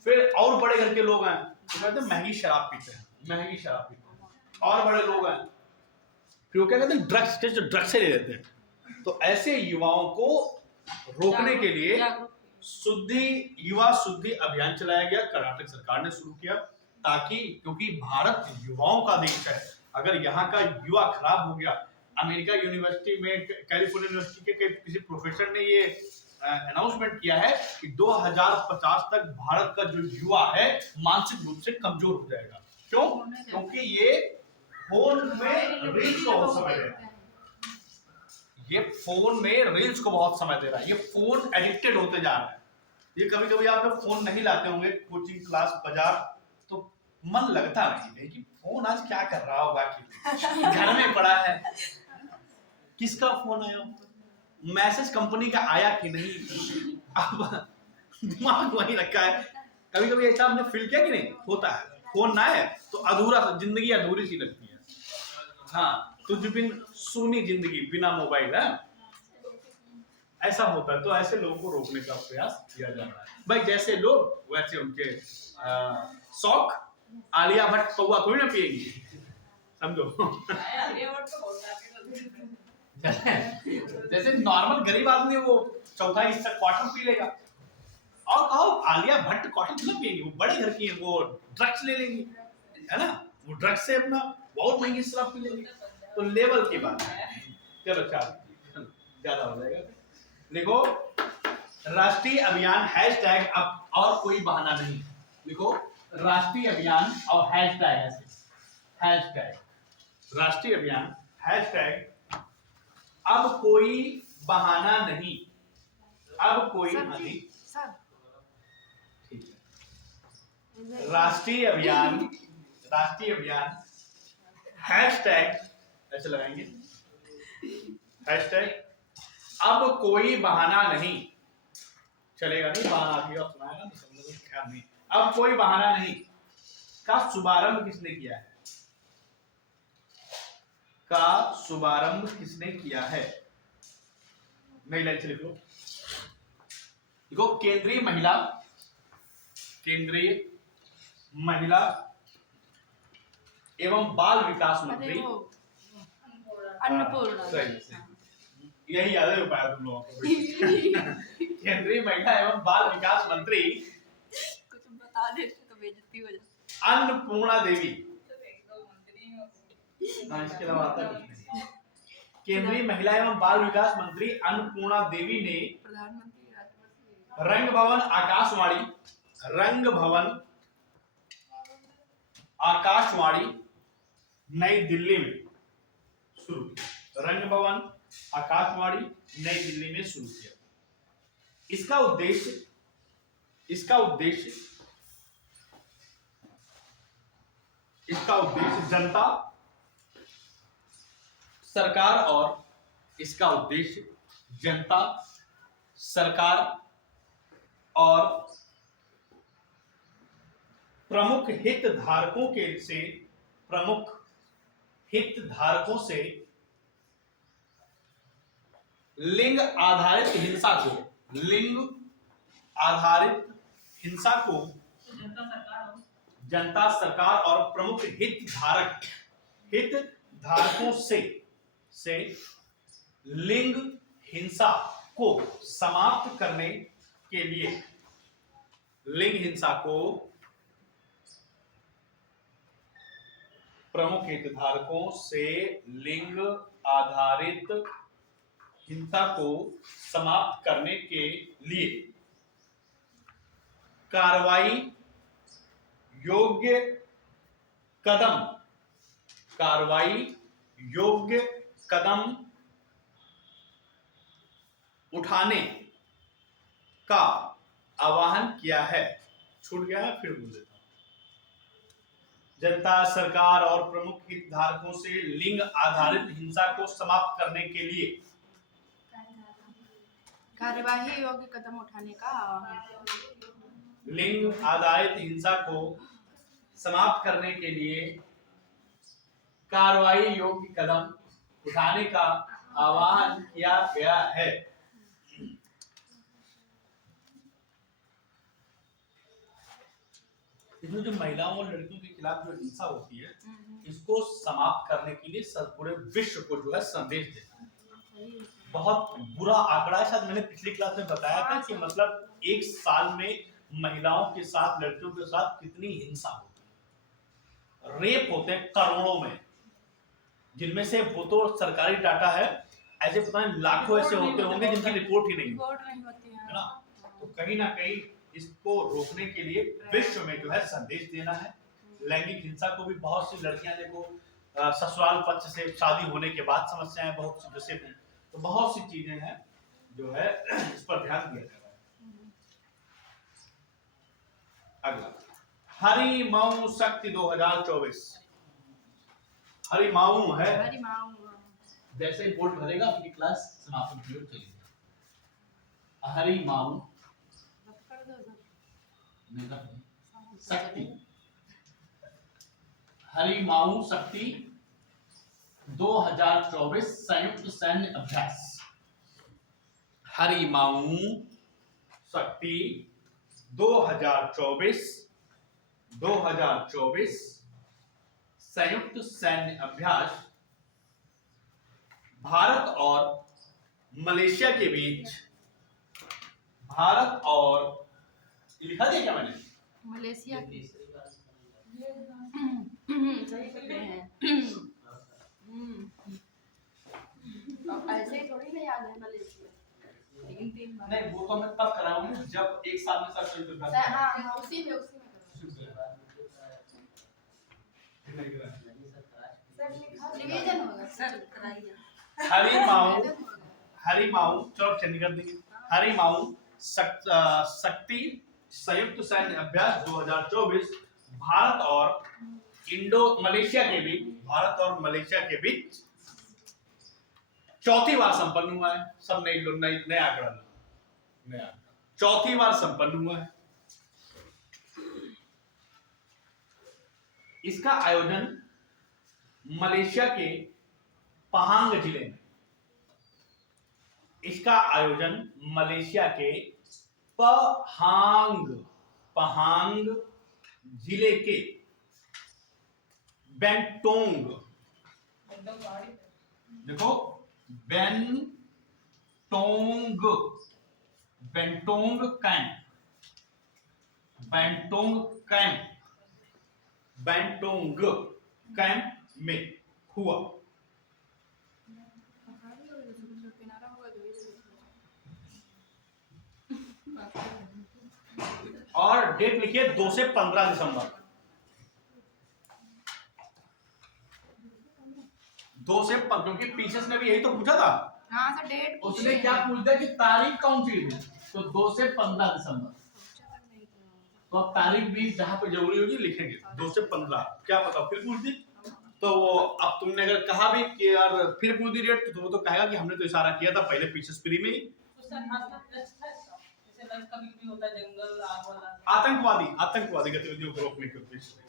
फिर और बड़े घर के लोग हैं तो कहते हैं महंगी शराब पीते हैं, और बड़े लोग हैं फिर वो क्या कहते हैं ड्रग्स से ले लेते हैं। तो ऐसे युवाओं को रोकने के लिए युवा शुद्धि अभियान चलाया गया, कर्नाटक सरकार ने शुरू किया, ताकि क्योंकि भारत युवाओं का देश है, अगर यहाँ का युवा खराब हो गया। अमेरिका यूनिवर्सिटी में, कैलिफोर्निया यूनिवर्सिटी के किसी प्रोफेसर ने ये अनाउंसमेंट किया है कि 2050 तक भारत का जो युवा है मानसिक रूप से कमजोर हो जाएगा। क्यों? क्योंकि ये फोन में रील्स को बहुत समय दे रहा है, ये फोन एडिक्टेड होते जा रहा है। ये कभी कभी आप जब फोन नहीं लाते होंगे कोचिंग क्लास बाजार, तो मन लगता नहीं है कि फोन आज क्या कर रहा होगा, कि घर में पड़ा है, किसका फोन आया, मैसेज कंपनी का आया कि नहीं, अब दिमाग वहीं रखा है। कभी कभी ऐसा आपने फील किया कि नहीं? होता है, फोन ना है तो अधूरा, जिंदगी अधूरी सी लगती है। हाँ, तुझ बिन सुनी जिंदगी बिना मोबाइल है, ऐसा होता है। तो ऐसे लोगों को रोकने का प्रयास किया जा रहा है। भाई जैसे लोग वैसे उनके शौक। आलिया भट्ट पौवा थोड़ी ना पिएगी, समझो। जैसे नॉर्मल गरीब आदमी वो चौथा हिस्सा क्वार्टर पी लेगा, और कहो आलिया भट्ट क्वार्टर क्यों पिएगी, वो बड़े घर की है, वो ड्रग्स ले लेंगी, है ना, वो ड्रग्स से अपना बहुत महंगी शराब पी लेंगी। तो लेवल की बात है। चलो ज्यादा हो जाएगा। देखो, राष्ट्रीय अभियान हैशटैग अब और कोई बहाना नहीं। देखो, राष्ट्रीय अभियान और हैशटैग राष्ट्रीय अभियान हैशटैग अब कोई बहाना नहीं, अब कोई नहीं। ठीक है, राष्ट्रीय अभियान हैशटैग ऐसे लगाएंगे, हैशटैग अब कोई बहाना नहीं। चलेगा नहीं, बहाना अभी और सुनाएगा ना, सब लोगों को ख्याल नहीं। अब कोई बहाना नहीं का शुभारंभ किसने किया है? नई लाइन से लिख लो। देखो, केंद्रीय महिला एवं बाल विकास मंत्री, अन्नपूर्णा, यही याद है पाया तुम लोगों को। केंद्रीय महिला एवं बाल विकास मंत्री कुछ बता देते तो बेइज्जती हो जाए। अन्नपूर्णा देवी। हाँ, इसके अलावा आता कुछ नहीं। केंद्रीय महिला एवं बाल विकास मंत्री अन्नपूर्णा देवी ने प्रधानमंत्री राष्ट्रपति रंग भवन आकाशवाणी नई दिल्ली में शुरू किया। रंग भवन आकाशवाणी नई दिल्ली में शुरू किया। इसका उद्देश्य जनता सरकार और प्रमुख हितधारकों से लिंग आधारित हिंसा को जनता सरकार और प्रमुख हितधारकों से लिंग हिंसा को समाप्त करने के लिए प्रमुख हितधारकों से लिंग आधारित हिंसा को समाप्त करने के लिए कार्रवाई योग्य कदम उठाने का आह्वान किया है। छूट गया है, फिर बोल देता हूं। जनता सरकार और प्रमुख हितधारकों से लिंग आधारित हिंसा को समाप्त करने के लिए कार्यवाही योग्य कदम उठाने का आह्वान। लिंग आधारित हिंसा को समाप्त करने के लिए कार्रवाई योग्य कदम उठाने का आह्वान किया गया है। इसमें जो महिलाओं और लड़कियों के खिलाफ जो हिंसा होती है, इसको समाप्त करने के लिए पूरे विश्व को जो है संदेश देना है। बहुत बुरा आंकड़ा है, शायद मैंने पिछली क्लास में बताया था कि मतलब एक साल में महिलाओं के साथ, लड़कियों के साथ कितनी हिंसा होती है। रेप होते हैं करोड़ों में, जिनमें से वो तो सरकारी डाटा है, ऐसे पता नहीं लाखों ऐसे होते होंगे जिनकी रिपोर्ट ही नहीं होती है ना। तो कहीं ना कहीं इसको रोकने के लिए विश्व में जो है संदेश देना है। लैंगिक हिंसा को भी बहुत सी लड़कियां देखो ससुराल पक्ष से शादी होने के बाद समस्याएं बहुत सी, जैसे तो बहुत सी चीजें हैं जो है इस पर ध्यान दिया जा रहा है। अगला हरिमाऊ शक्ति 2024। हरिमाऊ है, जैसे ही बोर्ड भरेगा अपनी क्लास समापन की ओर चलेगी। हरिमाऊ शक्ति, हरिमाऊ शक्ति 2024 संयुक्त सैन्य अभ्यास। हरिमाऊ शक्ति 2024 संयुक्त सैन्य अभ्यास भारत और मलेशिया के बीच, भारत और लिखा दिया क्या मैंने? मलेशिया की सही पकड़े हैं। अब ऐसे ही थोड़ी ना याद है मलेशिया, लेकिन 3 बार नहीं, वो तो मैं तब कराऊंगा जब एक साल में सब सही हाँ उसी में रिवीजन होगा सर। हरिमाऊ चलो चेंज कर देंगे। हरिमाऊ शक्ति संयुक्त सैन्य अभ्यास 2024 भारत और मलेशिया के बीच चौथी बार संपन्न हुआ है। सब नए आंकड़ा, चौथी बार संपन्न हुआ है। इसका आयोजन मलेशिया के पहांग जिले में, पहांग जिले के बेंटोंग, देखो बेंटोंग कैंप बैंटोंग कैंप, बैंटोंग कैंप में हुआ। पहाड़ी और जो किनारा होगा जो और डेट लिखिए 2 से 15 दिसंबर। 2 से 15, क्योंकि पीछे ने भी यही तो पूछा था। हाँ सर डेट उसने क्या पूछ दिया कि तारीख कौन सी है, तो 2 से 15 दिसंबर। तो अब तारीख भी जहां पे जरूरी होगी लिखेंगे 2 से 15। क्या पता फिर पूछ दी तो वो, अब तुमने अगर कहा भी कि यार फिर पूछ दी डेट, तो वो तो कहेगा कि हमने तो इशारा किया था पहले पीछे स्प्री में ही। कभी भी होता है जंगल आग वाला, आतंकवादी गतिविधियों को रोकने के उद्देश्य से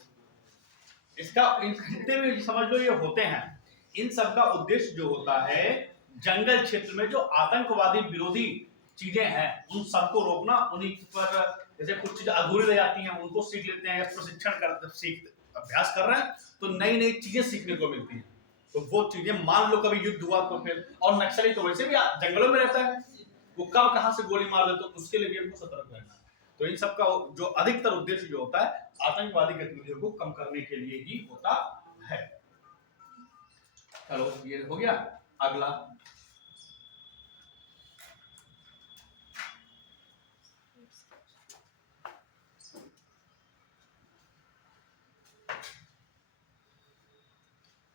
इसका जितने भी समझ लो ये होते हैं, इन सब का उद्देश्य जो होता है जंगल क्षेत्र में जो आतंकवादी विरोधी चीजें हैं उन सबको रोकना। उन्हीं पर जैसे कुछ चीजें अधूरी रह जाती हैं उनको सीख लेते हैं, या प्रशिक्षण कर अभ्यास कर रहे हैं तो नई नई चीजें सीखने को मिलती हैं। तो वो चीजें मान लो कभी युद्ध हुआ तो फिर, और नक्सली तो वैसे भी जंगलों में रहता है, वो कब कहां से गोली मार दे, तो उसके लिए भी हमको सतर्क रहना है। तो इन सब का जो अधिकतर उद्देश्य जो होता है आतंकवादी गतिविधियों को कम करने के लिए ही होता है। चलो ये हो गया। अगला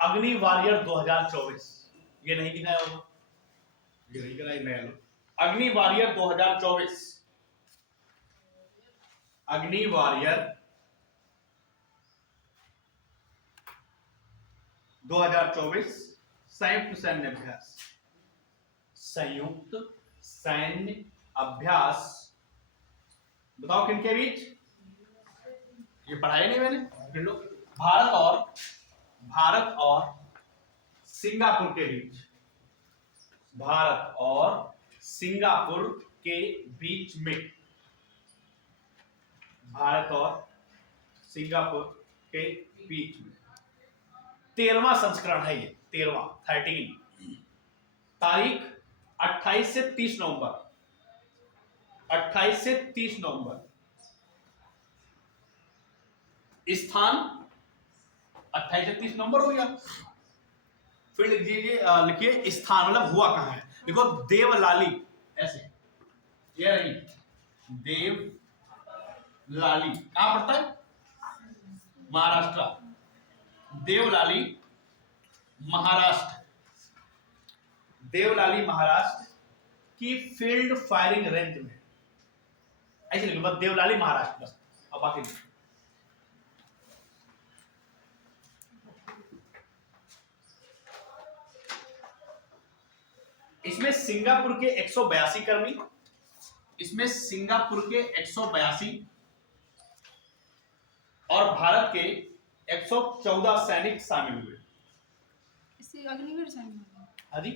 अग्नि वॉरियर 2024, ये नहीं गिनाया होगा, ये नहीं गिनाया, नया लो। अग्नि वॉरियर 2024, अग्नि वॉरियर 2024 संयुक्त सैन्य अभ्यास, संयुक्त सैन्य अभ्यास। बताओ किनके बीच, ये पढ़ाया नहीं मैंने, फिर लो। भारत और सिंगापुर के बीच, भारत और सिंगापुर के बीच में, भारत और सिंगापुर के बीच में 13वां संस्करण है ये, 13 तारीख 28 से 30 नवंबर, 28 से 30 नवंबर। स्थान 28 से 30 नवंबर हो गया। फिर लिखिए स्थान मतलब हुआ कहां है। देखो देवलाली, ऐसे ये रही देवलाली, कहां पड़ता है, महाराष्ट्र, देवलाली महाराष्ट्र, देवलाली महाराष्ट्र की फील्ड फायरिंग रेंज में, ऐसे लिखो बस देवलाली महाराष्ट्र बस। अब बाकी नहीं। इसमें सिंगापुर के 182 कर्मी, इसमें सिंगापुर के 182 और भारत के 114 सैनिक शामिल हुए। इससे अग्निवीर सैन्य हाजी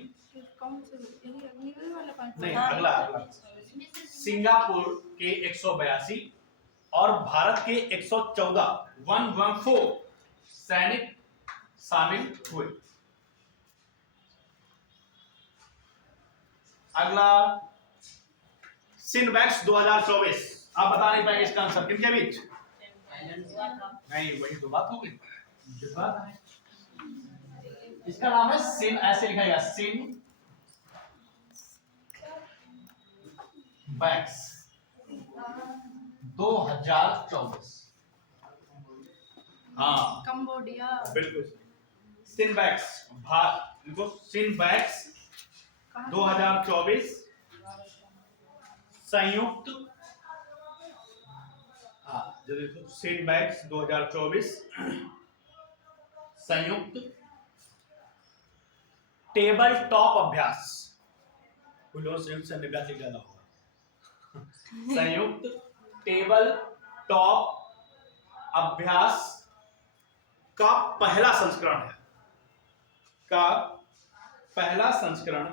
कौन से, यही अग्निवीर वाला पार्ट नहीं, अगला सिंगापुर के 182 और भारत के 114 सैनिक शामिल हुए। अगला सिनबैक्स 2024, आप बता नहीं पाएंगे इसका आंसर, किनके बीच, नहीं वही तो बात हो गई। इसका नाम है सिन, ऐसे लिखा गया सिन बैक्स 2024। हाँ कंबोडिया, बिल्कुल सिनबैक्स, देखो सिनबैक्स 2024 संयुक्त, जो देखो सिनबैक्स 2024 संयुक्त टेबल टॉप अभ्यास, संयुक्त सैन्य अभ्यास लिख जाना होगा। संयुक्त टेबल टॉप अभ्यास का पहला संस्करण है, का पहला संस्करण,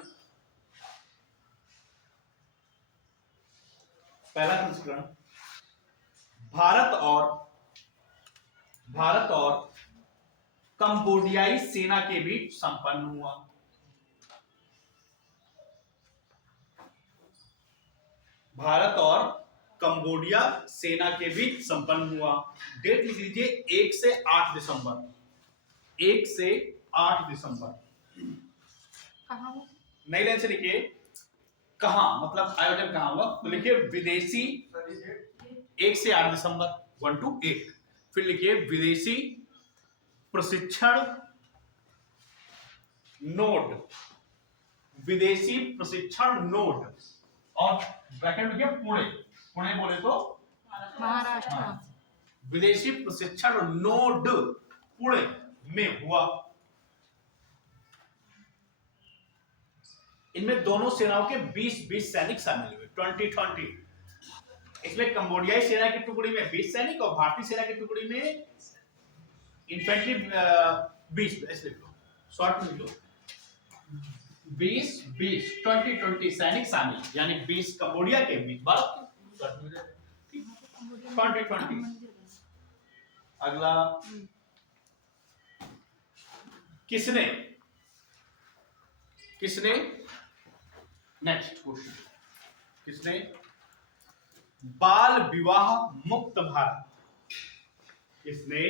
पहला संस्करण भारत और कंबोडियाई सेना के बीच संपन्न हुआ। भारत और कंबोडिया सेना के बीच संपन्न हुआ। डेट लिख लीजिए 1 से 8 दिसंबर। 1 से 8 दिसंबर। कहाँ हुआ? नई लाइन से लिखिए कहां, मतलब आयोजन कहां हुआ, तो लिखिए विदेशी 1 से 8 दिसंबर 1 to 8। फिर लिखिए विदेशी प्रशिक्षण नोड, विदेशी प्रशिक्षण नोड, और ब्रैकेट में क्या, पुणे, पुणे बोले तो महाराष्ट्र। विदेशी प्रशिक्षण नोड पुणे में हुआ। इनमें दोनों सेनाओं के 20-20 सैनिक शामिल हुए, 20-20। इसमें कंबोडियाई सेना की टुकड़ी में 20 सैनिक और भारतीय सेना की टुकड़ी में इन्फेंट्री 20, ऐसे लिख लो, शॉर्ट में लिख लो, 20-20 सैनिक शामिल, यानी 20 कंबोडिया के 20 भारत के, 20-20। अगला किसने नेक्स्ट क्वेश्चन, किसने बाल विवाह मुक्त भारत, किसने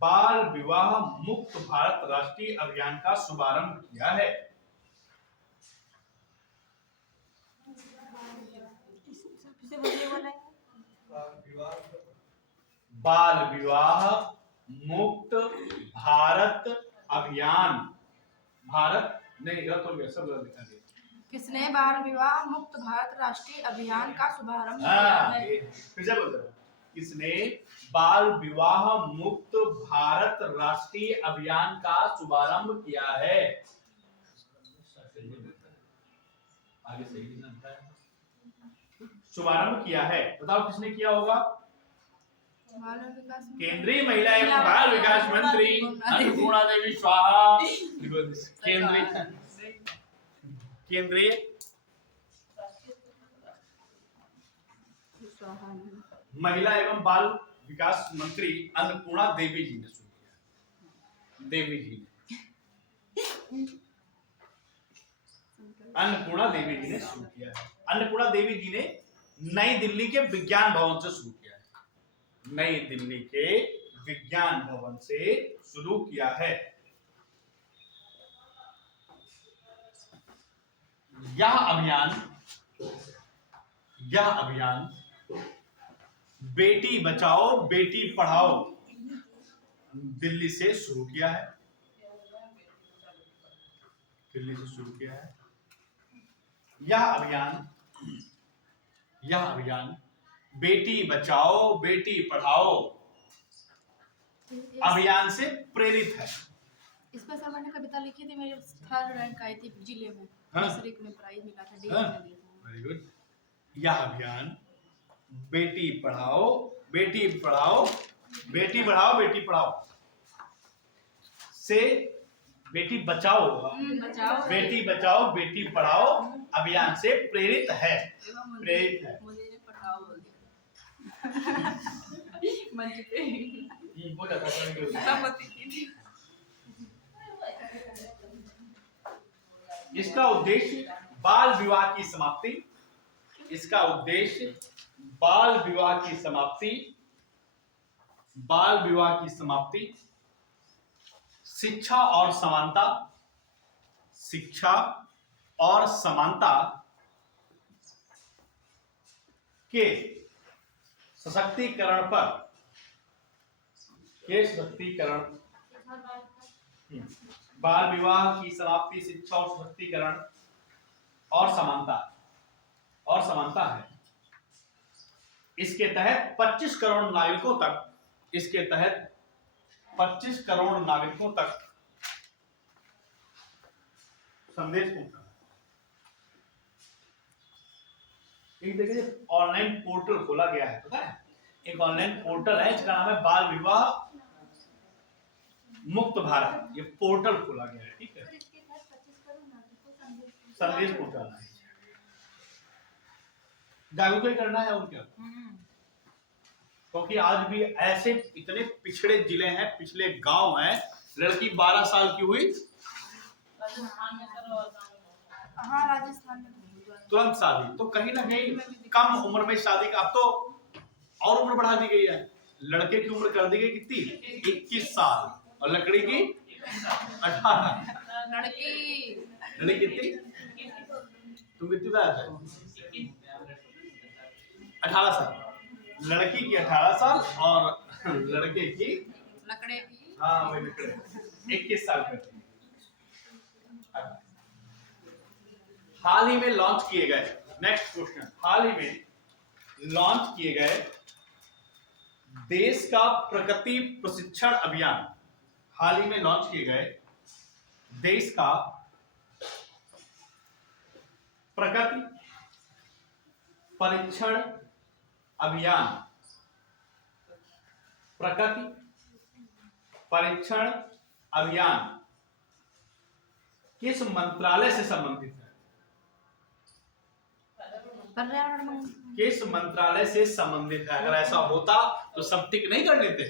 बाल विवाह मुक्त भारत राष्ट्रीय अभियान का शुभारंभ किया है? बाल विवाह मुक्त भारत अभियान, भारत नहीं, गलत हो गया, सब गलत लिखा गया। किसने बाल विवाह मुक्त भारत राष्ट्रीय अभियान का शुभारंभ किया हाँ, है? फिर से बोल दो, किसने बाल विवाह मुक्त भारत राष्ट्रीय अभियान का शुभारंभ किया है? आगे सही लिखना है, शुभारंभ किया है, बताओ किसने किया होगा? केंद्रीय महिला एवं बाल विकास मंत्री अन्नपूर्णा देवी स्वाहा। केंद्रीय महिला एवं बाल विकास मंत्री अन्नपूर्णा देवी जी ने शुरू किया, देवी जी ने, अन्नपूर्णा देवी जी ने शुरू किया है। अन्नपूर्णा देवी जी ने नई दिल्ली के विज्ञान भवन से शुरू किया है, नई दिल्ली के विज्ञान भवन से शुरू किया है। यह अभियान बेटी बचाओ बेटी पढ़ाओ दिल्ली से शुरू किया है, दिल्ली से शुरू किया है। यह अभियान बेटी बचाओ बेटी पढ़ाओ अभियान से प्रेरित है। इस पर सर मैंने कविता लिखी थी, मेरी 3rd रैंक आई थी जिले में, हाँ? डिस्ट्रिक्ट में प्राइज मिला था, वेरी गुड। यह अभियान बेटी पढ़ाओ बेटी पढ़ाओ बेटी बढ़ाओ बेटी पढ़ाओ से बेटी बचाओ बेटी बचाओ बेटी पढ़ाओ अभियान से प्रेरित है, प्रेरित है। मुझे पढ़ाओ बोल दिया मंच पे बोला था इसका उद्देश्य बाल विवाह की समाप्ति, इसका उद्देश्य बाल विवाह की समाप्ति, बाल विवाह की समाप्ति, शिक्षा और समानता, शिक्षा और समानता के सशक्तिकरण पर, के सशक्तिकरण, बाल विवाह की समाप्ति, शिक्षा और सशक्तिकरण और समानता है। इसके तहत 25 करोड़ नागरिकों तक, इसके तहत 25 करोड़ नागरिकों तक संदेश पहुंचा। एक देखिए ऑनलाइन पोर्टल खोला गया है, पता है, एक ऑनलाइन पोर्टल है जिसका नाम है बाल विवाह मुक्त भारत, ये पोर्टल खोला गया है, ठीक है। संदेश पहुंचाना है, जागरूक ही करना है और क्या, क्योंकि आज भी ऐसे इतने पिछड़े जिले हैं, पिछले गांव हैं, लड़की 12 साल की हुई, हाँ राजस्थान में तुरंत शादी, तो कहीं ना कहीं कम उम्र में शादी का, अब तो और उम्र बढ़ा दी गई है। लड़के की उम्र कर दी गई कितनी, 21 साल, और लकड़ी की 18। लड़की कितनी, तुम कितनी बात है, 18 साल, लड़की की 18 साल और लड़के की लकड़े की, हाँ वही लकड़े 21 साल करती। हाल ही में लॉन्च किए गए, नेक्स्ट क्वेश्चन, हाल ही में लॉन्च किए गए देश का प्रगति प्रशिक्षण अभियान, हाल ही में लॉन्च किए गए देश का प्रगति परीक्षण अभियान, प्रगति परीक्षण अभियान किस मंत्रालय से संबंधित है, पर्यावरण किस मंत्रालय से संबंधित है? अगर ऐसा होता तो सब टिक नहीं कर लेते।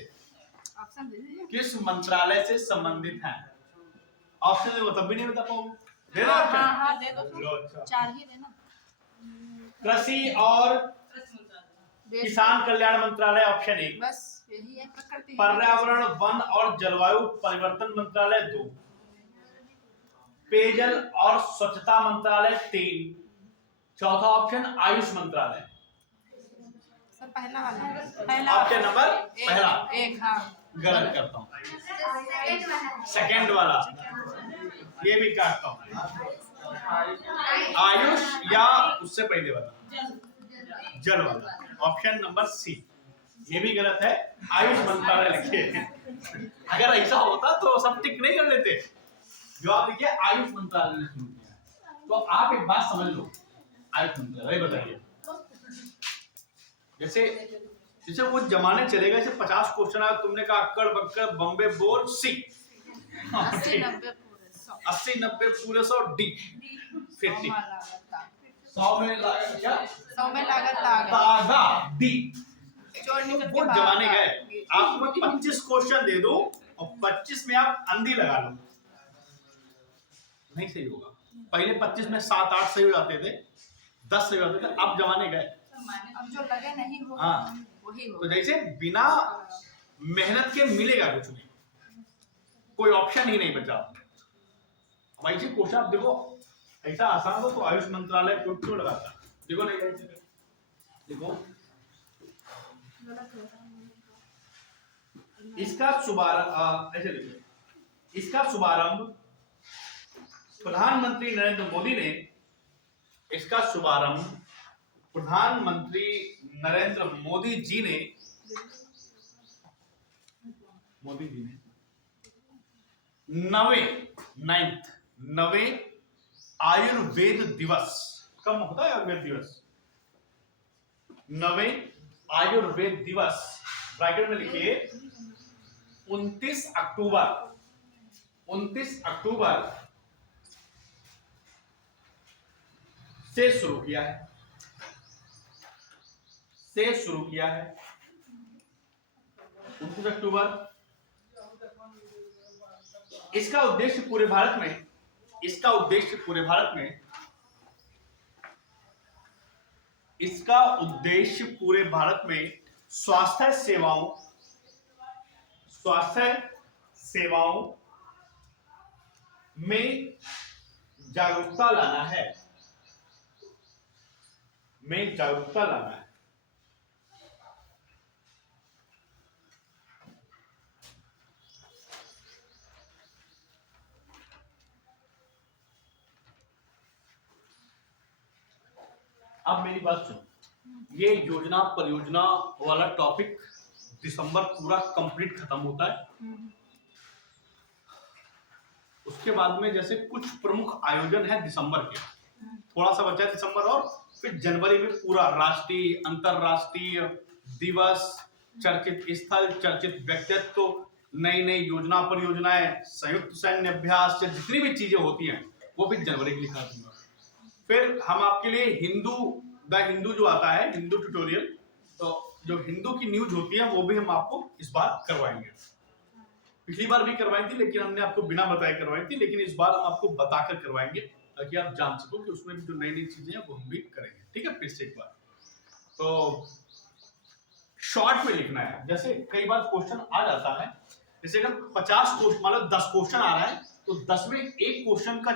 ऑप्शन दे दीजिए। किस मंत्रालय से संबंधित है? ऑप्शन दे तब भी नहीं बता पाओगे, दे दो हाँ ऑप्शन। हाँ दे दो, लो, अच्छा। 4 ही देना। कृषि और किसान कल्याण मंत्रालय ऑप्शन 1, बस यही है, प्रकृति। पर्यावरण वन और जलवायु परिवर्तन मंत्रालय 2, पेयजल और स्वच्छता मंत्रालय 3, चौथा ऑप्शन आयुष मंत्रालय। सर पहला वाला, ऑप्शन नंबर पहला एक, हाँ गलत करता हूँ, सेकंड वाला सेकंड वाला ये भी काटता हूँ, आयुष या उससे पहले वाला जल वाला, ऑप्शन नंबर सी, ये भी गलत है, आयुष मंत्रालय लिखिए। अगर ऐसा होता तो सब टिक नहीं कर लेते, जवाब लिखिए आयुष मंत्रालय ने शुरू किया। तो आप एक बात समझ लो, आयुष मंत्रालय बताइए, जैसे जैसे वो जमाने चले गए, 50 क्वेश्चन आया, तुमने कहा अक्कड़ बक्कड़ बम्बे बोल सी, 80-90 पूरे 100 80-90 पूरे 100 डी, 50 100 में लागत क्या, 100 में लागत लागत तागा डी। जोड़ निकल के वो बाहर जमाने आ गए, गए। आपको मैं 25 क्वेश्चन दे दूं और 25 में आप अंधी लगा लो, नहीं सही होगा। पहले 25 में 7-8 सही हो जाते थे, 10 सही हो जाते थे, अब जमाने गए। अब जो लगे नहीं हो हाँ। वही हो। तो जैसे बिना मेहनत के मिलेगा कुछ नहीं, कोई ऑप्शन ही नहीं बचा। अब ऐसे क्वेश्चन आप देखो, ऐसा आसान हो तो आयुष मंत्रालय क्यों लगाता, देखो नहीं देखो, इसका शुभारंभ ऐसे देखिए, इसका शुभारंभ प्रधानमंत्री नरेंद्र मोदी ने, इसका शुभारंभ प्रधानमंत्री नरेंद्र मोदी जी ने 9वें आयुर्वेद दिवस, कब होता है आयुर्वेद दिवस, 9वें आयुर्वेद दिवस, ब्रैकेट में लिखिए 29 अक्टूबर से शुरू किया है, 29 अक्टूबर। इसका उद्देश्य पूरे भारत में स्वास्थ्य सेवाओं में जागरूकता लाना है, अब मेरी बात सुनो, ये योजना परियोजना वाला टॉपिक दिसंबर पूरा कंप्लीट खत्म होता है। उसके बाद में जैसे कुछ प्रमुख आयोजन है दिसंबर के, थोड़ा सा बचा है दिसंबर, और फिर जनवरी में पूरा राष्ट्रीय अंतरराष्ट्रीय दिवस, चर्चित स्थल, चर्चित व्यक्तित्व, नई नई योजना परियोजनाएं, संयुक्त सैन्य अभ्यास, जितनी भी चीजें होती हैं वो भी जनवरी के लिए कर दूंगा। फिर हम आपके लिए द हिंदू जो आता है, हिंदू ट्यूटोरियल, तो जो हिंदू की न्यूज होती है वो भी हम आपको इस बार करवाएंगे। पिछली बार भी करवाई थी लेकिन हमने आपको बिना बताए करवाई थी, लेकिन इस बार हम आपको बताकर करवाएंगे ताकि आप जान सको कि उसमें भी जो नई नई चीजें हैं वो हम भी करेंगे। ठीक है, फिर से एक बार तो शॉर्ट में लिखना है। जैसे कई बार क्वेश्चन आ जाता है, जैसे अगर 50 क्वेश्चन मतलब 10 क्वेश्चन आ रहा है तो 10 में एक क्वेश्चन का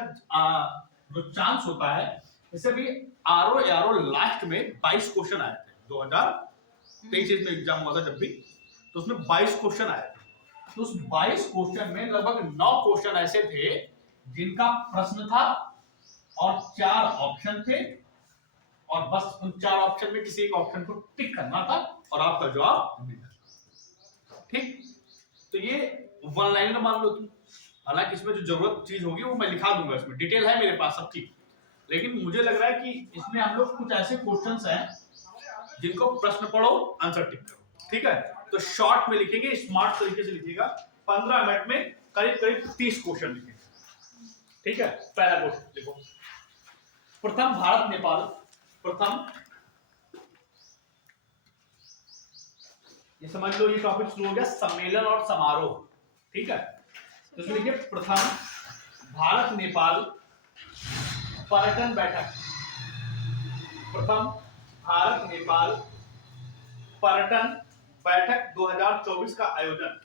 जो चांस होता है, जैसे भी आरओ लास्ट में 22 क्वेश्चन आए थे 2023 में एग्जाम हुआ था जब भी, तो उसमें 22 क्वेश्चन आए थे। तो उस 22 क्वेश्चन में लगभग 9 क्वेश्चन ऐसे थे जिनका प्रश्न था और 4 ऑप्शन थे, और बस उन 4 ऑप्शन में किसी एक ऑप्शन को टिक करना था और आपका जवाब मिला। ठीक, तो ये वन लाइनर मान लो तुम। हालांकि इसमें जो जरूरत चीज होगी वो मैं लिखा दूंगा, इसमें डिटेल है मेरे पास सब ठीक, लेकिन मुझे लग रहा है कि इसमें हम लोग कुछ ऐसे क्वेश्चंस हैं जिनको प्रश्न पढ़ो आंसर टिक करो। ठीक है, तो शॉर्ट में लिखेंगे, स्मार्ट तरीके से लिखिएगा। 15 मिनट में करीब करीब 30 क्वेश्चन लिखेंगे। ठीक है, पहला क्वेश्चन देखो, प्रथम भारत नेपाल, प्रथम, ये समझ लो ये टॉपिक शुरू हो गया सम्मेलन और समारोह। ठीक है, तो इसमें लिखिए प्रथम भारत नेपाल पर्यटन बैठक, प्रथम भारत नेपाल पर्यटन बैठक 2024 का आयोजन।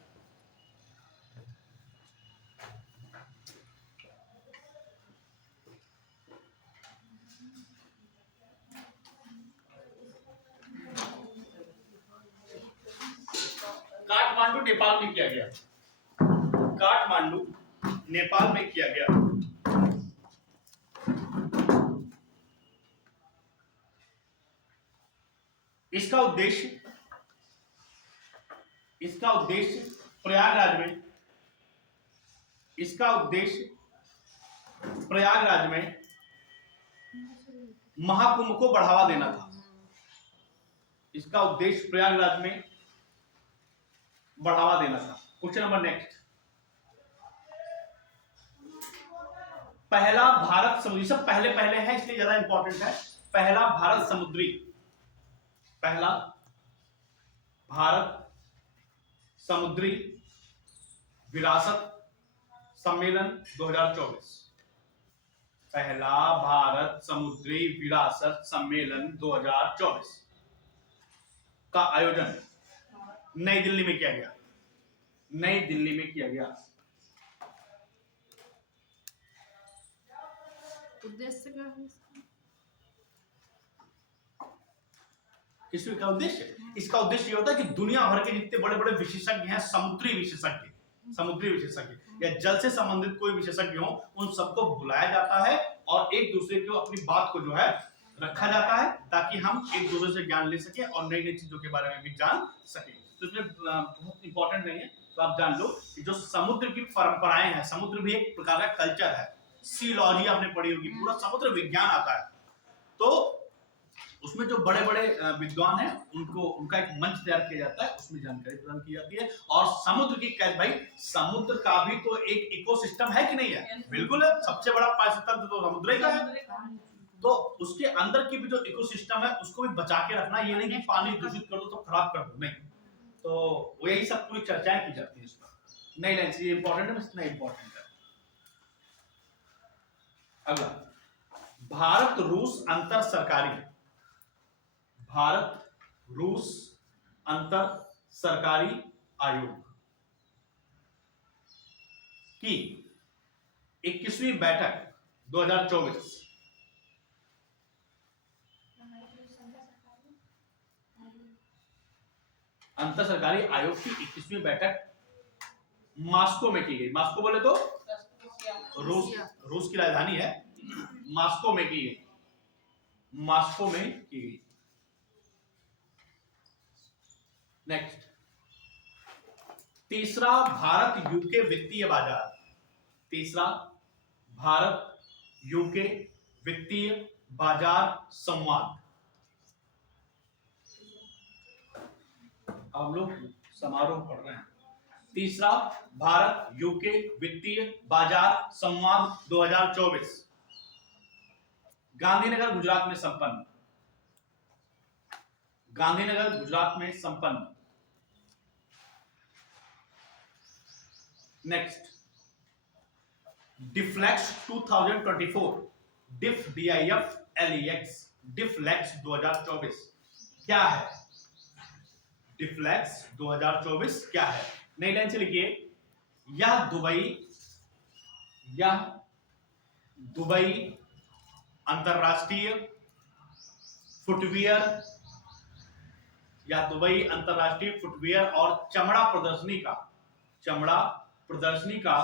काठमांडू नेपाल में किया गया, काठमांडू नेपाल में किया गया। इसका उद्देश्य प्रयागराज में, इसका उद्देश्य प्रयागराज में महाकुंभ को बढ़ावा देना था। इसका उद्देश्य प्रयागराज में बढ़ावा देना था। क्वेश्चन नंबर नेक्स्ट, पहला भारत समुद्री, सब पहले पहले है इसलिए ज्यादा इंपॉर्टेंट है। पहला भारत समुद्री, पहला भारत समुद्री विरासत सम्मेलन 2024, पहला भारत समुद्री विरासत सम्मेलन 2024 का आयोजन नई दिल्ली में किया गया, नई दिल्ली में किया गया। उद्देश्य क्या है इसका उद्देश्य, इसका उद्देश्य ये होता है कि दुनिया भर के जितने बड़े बड़े विशेषज्ञ हैं, समुद्री विशेषज्ञ या जल से संबंधित कोई विशेषज्ञ हो, उन सबको बुलाया जाता है और एक दूसरे को अपनी बात को जो है रखा जाता है, ताकि हम एक दूसरे से ज्ञान ले सके और नई नई चीजों के बारे में भी जान सके। तो इसमें बहुत इंपॉर्टेंट नहीं है, तो आप जान लो कि जो समुद्र की परंपराएं हैं, समुद्र भी एक प्रकार का कल्चर है। सीलॉजी आपने पढ़ी होगी, पूरा समुद्र विज्ञान आता है। तो उसमें जो बड़े बड़े विद्वान हैं उनको, उनका एक मंच तैयार किया जाता है, उसमें जानकारी प्रदान की जाती है। और समुद्र की कैद, भाई समुद्र का भी तो एक इकोसिस्टम है कि नहीं है? बिल्कुल है, सबसे बड़ा पारिस्थितिक तो समुद्र ही का है। तो उसके अंदर की भी जो इकोसिस्टम है उसको भी बचा के रखना, ये नहीं कि पानी दूषित कर दो तो खराब कर दो, नहीं। तो यही सब पूरी चर्चाएं की जाती है इस पर। नहीं लाइन से इंपॉर्टेंट है, इतना इंपॉर्टेंट है। अगला, भारत रूस अंतर सरकारी, भारत रूस अंतर सरकारी आयोग की 21वीं बैठक 2024, अंतर सरकारी आयोग की 21वीं बैठक मॉस्को में की गई। मॉस्को बोले तो रूस की राजधानी है, मॉस्को में की गई, मॉस्को में की गई। नेक्स्ट, तीसरा भारत यूके वित्तीय बाजार, तीसरा भारत यूके वित्तीय बाजार संवाद। हम लोग समारोह पढ़ रहे हैं। तीसरा भारत यूके वित्तीय बाजार संवाद 2024 गांधीनगर गुजरात में संपन्न, गांधीनगर गुजरात में संपन्न। नेक्स्ट, डिफ्लेक्स 2024, DIFLEX डिफ्लेक्स 2024 क्या है? डिफ्लेक्स 2024 क्या है? नई लाइन से लिखिए, यह दुबई अंतरराष्ट्रीय फुटवियर और चमड़ा प्रदर्शनी का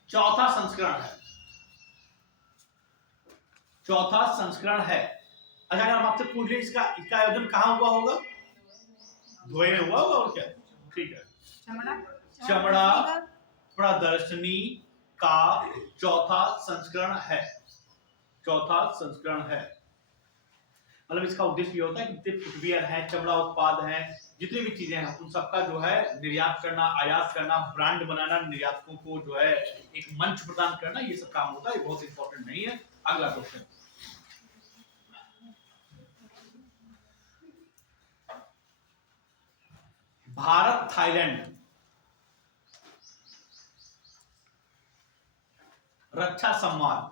चौथा संस्करण है। अच्छा, अगर हम आपसे पूछ लें इसका आयोजन कहाँ हुआ होगा? दुबई में हुआ होगा, और क्या? ठीक है, चमड़ा प्रदर्शनी का चौथा संस्करण है। मतलब इसका उद्देश्य ये होता है कि जितने फुटवियर है, चमड़ा उत्पाद है, जितनी भी चीजें हैं, उन सबका जो है निर्यात करना, आयात करना, ब्रांड बनाना, निर्यातकों को जो है एक मंच प्रदान करना, ये सब काम होता है। ये बहुत इंपॉर्टेंट नहीं है। अगला क्वेश्चन, भारत थाईलैंड रक्षा संवाद,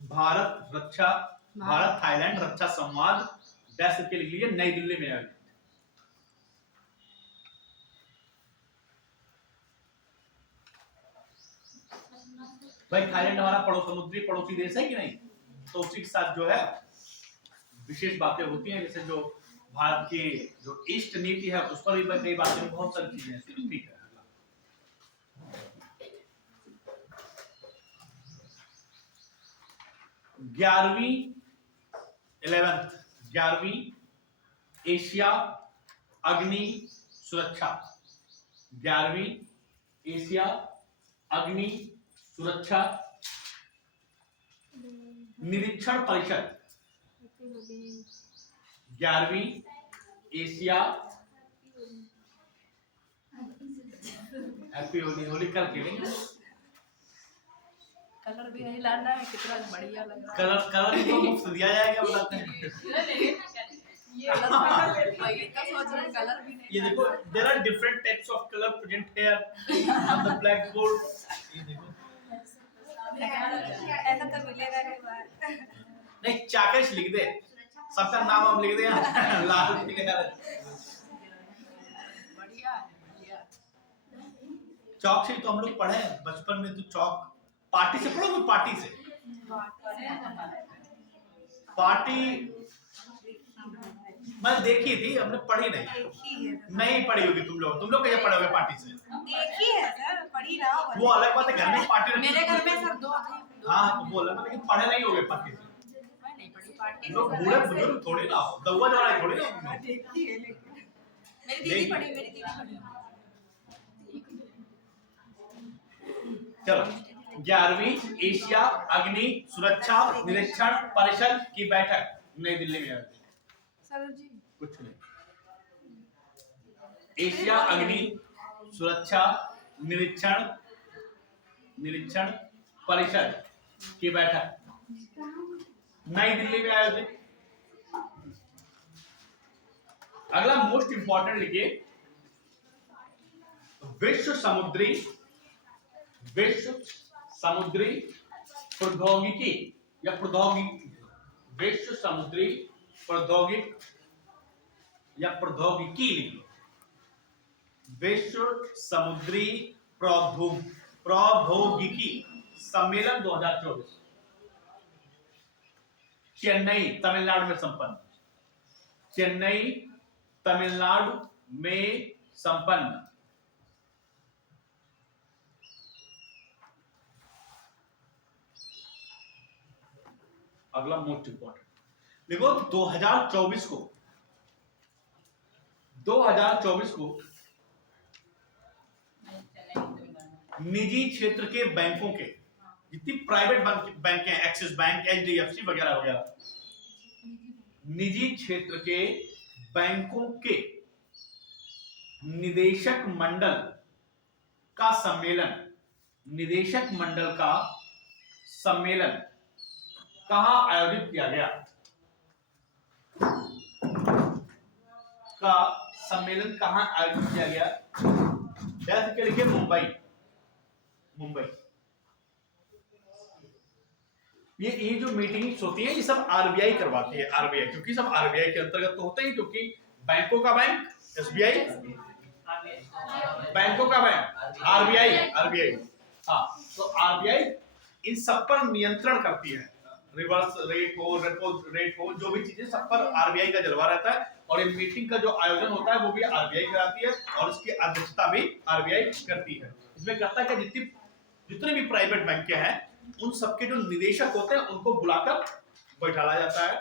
भारत थाईलैंड रक्षा संवाद डैश के लिख लीजिए, नई दिल्ली में आयोजित। भाई थाईलैंड हमारा समुद्री पड़ोसी देश है कि नहीं? तो उसी के साथ जो है विशेष बातें होती हैं, जैसे जो भारत की जो ईस्ट नीति है उस पर भी कई बातें, बहुत सारी चीजें हैं। ठीक है, 11वीं एशिया अग्नि सुरक्षा, 11वीं एशिया अग्नि सुरक्षा निरीक्षण परिषद, 11वीं एशिया हैप्पी होली कल खेलेंगे। कलर भी नहीं लाना है, कितना बढ़िया लग रहा है। कलर इनको मुफ्त दिया जाएगा, बताते हैं। कलर भी नहीं। ये देखो, there are different types of colour present here on the black board. ये देखो, ऐसा तो मिलेगा नहीं चाकच लिख दे, सबका नाम हम लिख दे, लाल मिलेगा। बढ़िया है। चौक से तो हम लोग पढ़े बचपन में, तो चौक पार्टी से पढ़ोगे? पार्टी मैं देखी थी, हमने पढ़ी नहीं पढ़ी होगी। तुम लोग कैसे पढ़ोगे पार्टी से? देखी है सर, पढ़ी ना। वो अलग बात है, घर में पार्टी मेरे घर में सर 2 थे। हाँ, तो वो अलग बात है, लेकिन पढ़े नहीं होगे पार्टी से। मैं नहीं पढ़ी पार्टी। लोग बूढ़े बुजुर्ग थोड़ी ना हो, दवा जवाई थोड़ी ना हो। देखी है, लेकिन मेरी दीदी पढ़ी। चलो, 11वीं एशिया अग्नि सुरक्षा निरीक्षण परिषद की बैठक नई दिल्ली में हुई। सर जी कुछ नहीं, एशिया अग्नि सुरक्षा निरीक्षण परिषद की बैठक नई दिल्ली में आयोजित। अगला मोस्ट इंपॉर्टेंट लिखिए, विश्व समुद्री प्रौद्योगिकी या विश्व समुद्री प्रौद्योगिकी विश्व समुद्री प्रौद्योगिकी सम्मेलन 2024 चेन्नई तमिलनाडु में संपन्न। अगला मोस्ट इंपॉर्टेंट देखो, 2024 को निजी क्षेत्र के बैंकों के जितनी प्राइवेट बैंक हैं, एक्सिस बैंक, HDFC वगैरह, निजी क्षेत्र के बैंकों के निदेशक मंडल का सम्मेलन कहां आयोजित किया गया? जैसे कि लिखिए मुंबई। ये जो मीटिंग्स होती है ये सब आरबीआई करवाती है, आरबीआई, क्योंकि सब आरबीआई के अंतर्गत तो होते ही, क्योंकि बैंकों का बैंक एसबीआई, बैंकों का बैंक आरबीआई, आरबीआई। हाँ, तो आरबीआई इन सब पर नियंत्रण करती है, रिवर्स रेट हो, रेपो रेट हो, जो भी चीजें सब पर आरबीआई का जलवा रहता है। और ये मीटिंग का जो आयोजन होता है वो भी आरबीआई कराती है और इसकी अध्यक्षता भी आरबीआई करती है। इसमें कहता है कि जितने भी प्राइवेट बैंक हैं उन सबके जो निदेशक होते हैं उनको बुलाकर बैठाया जाता है,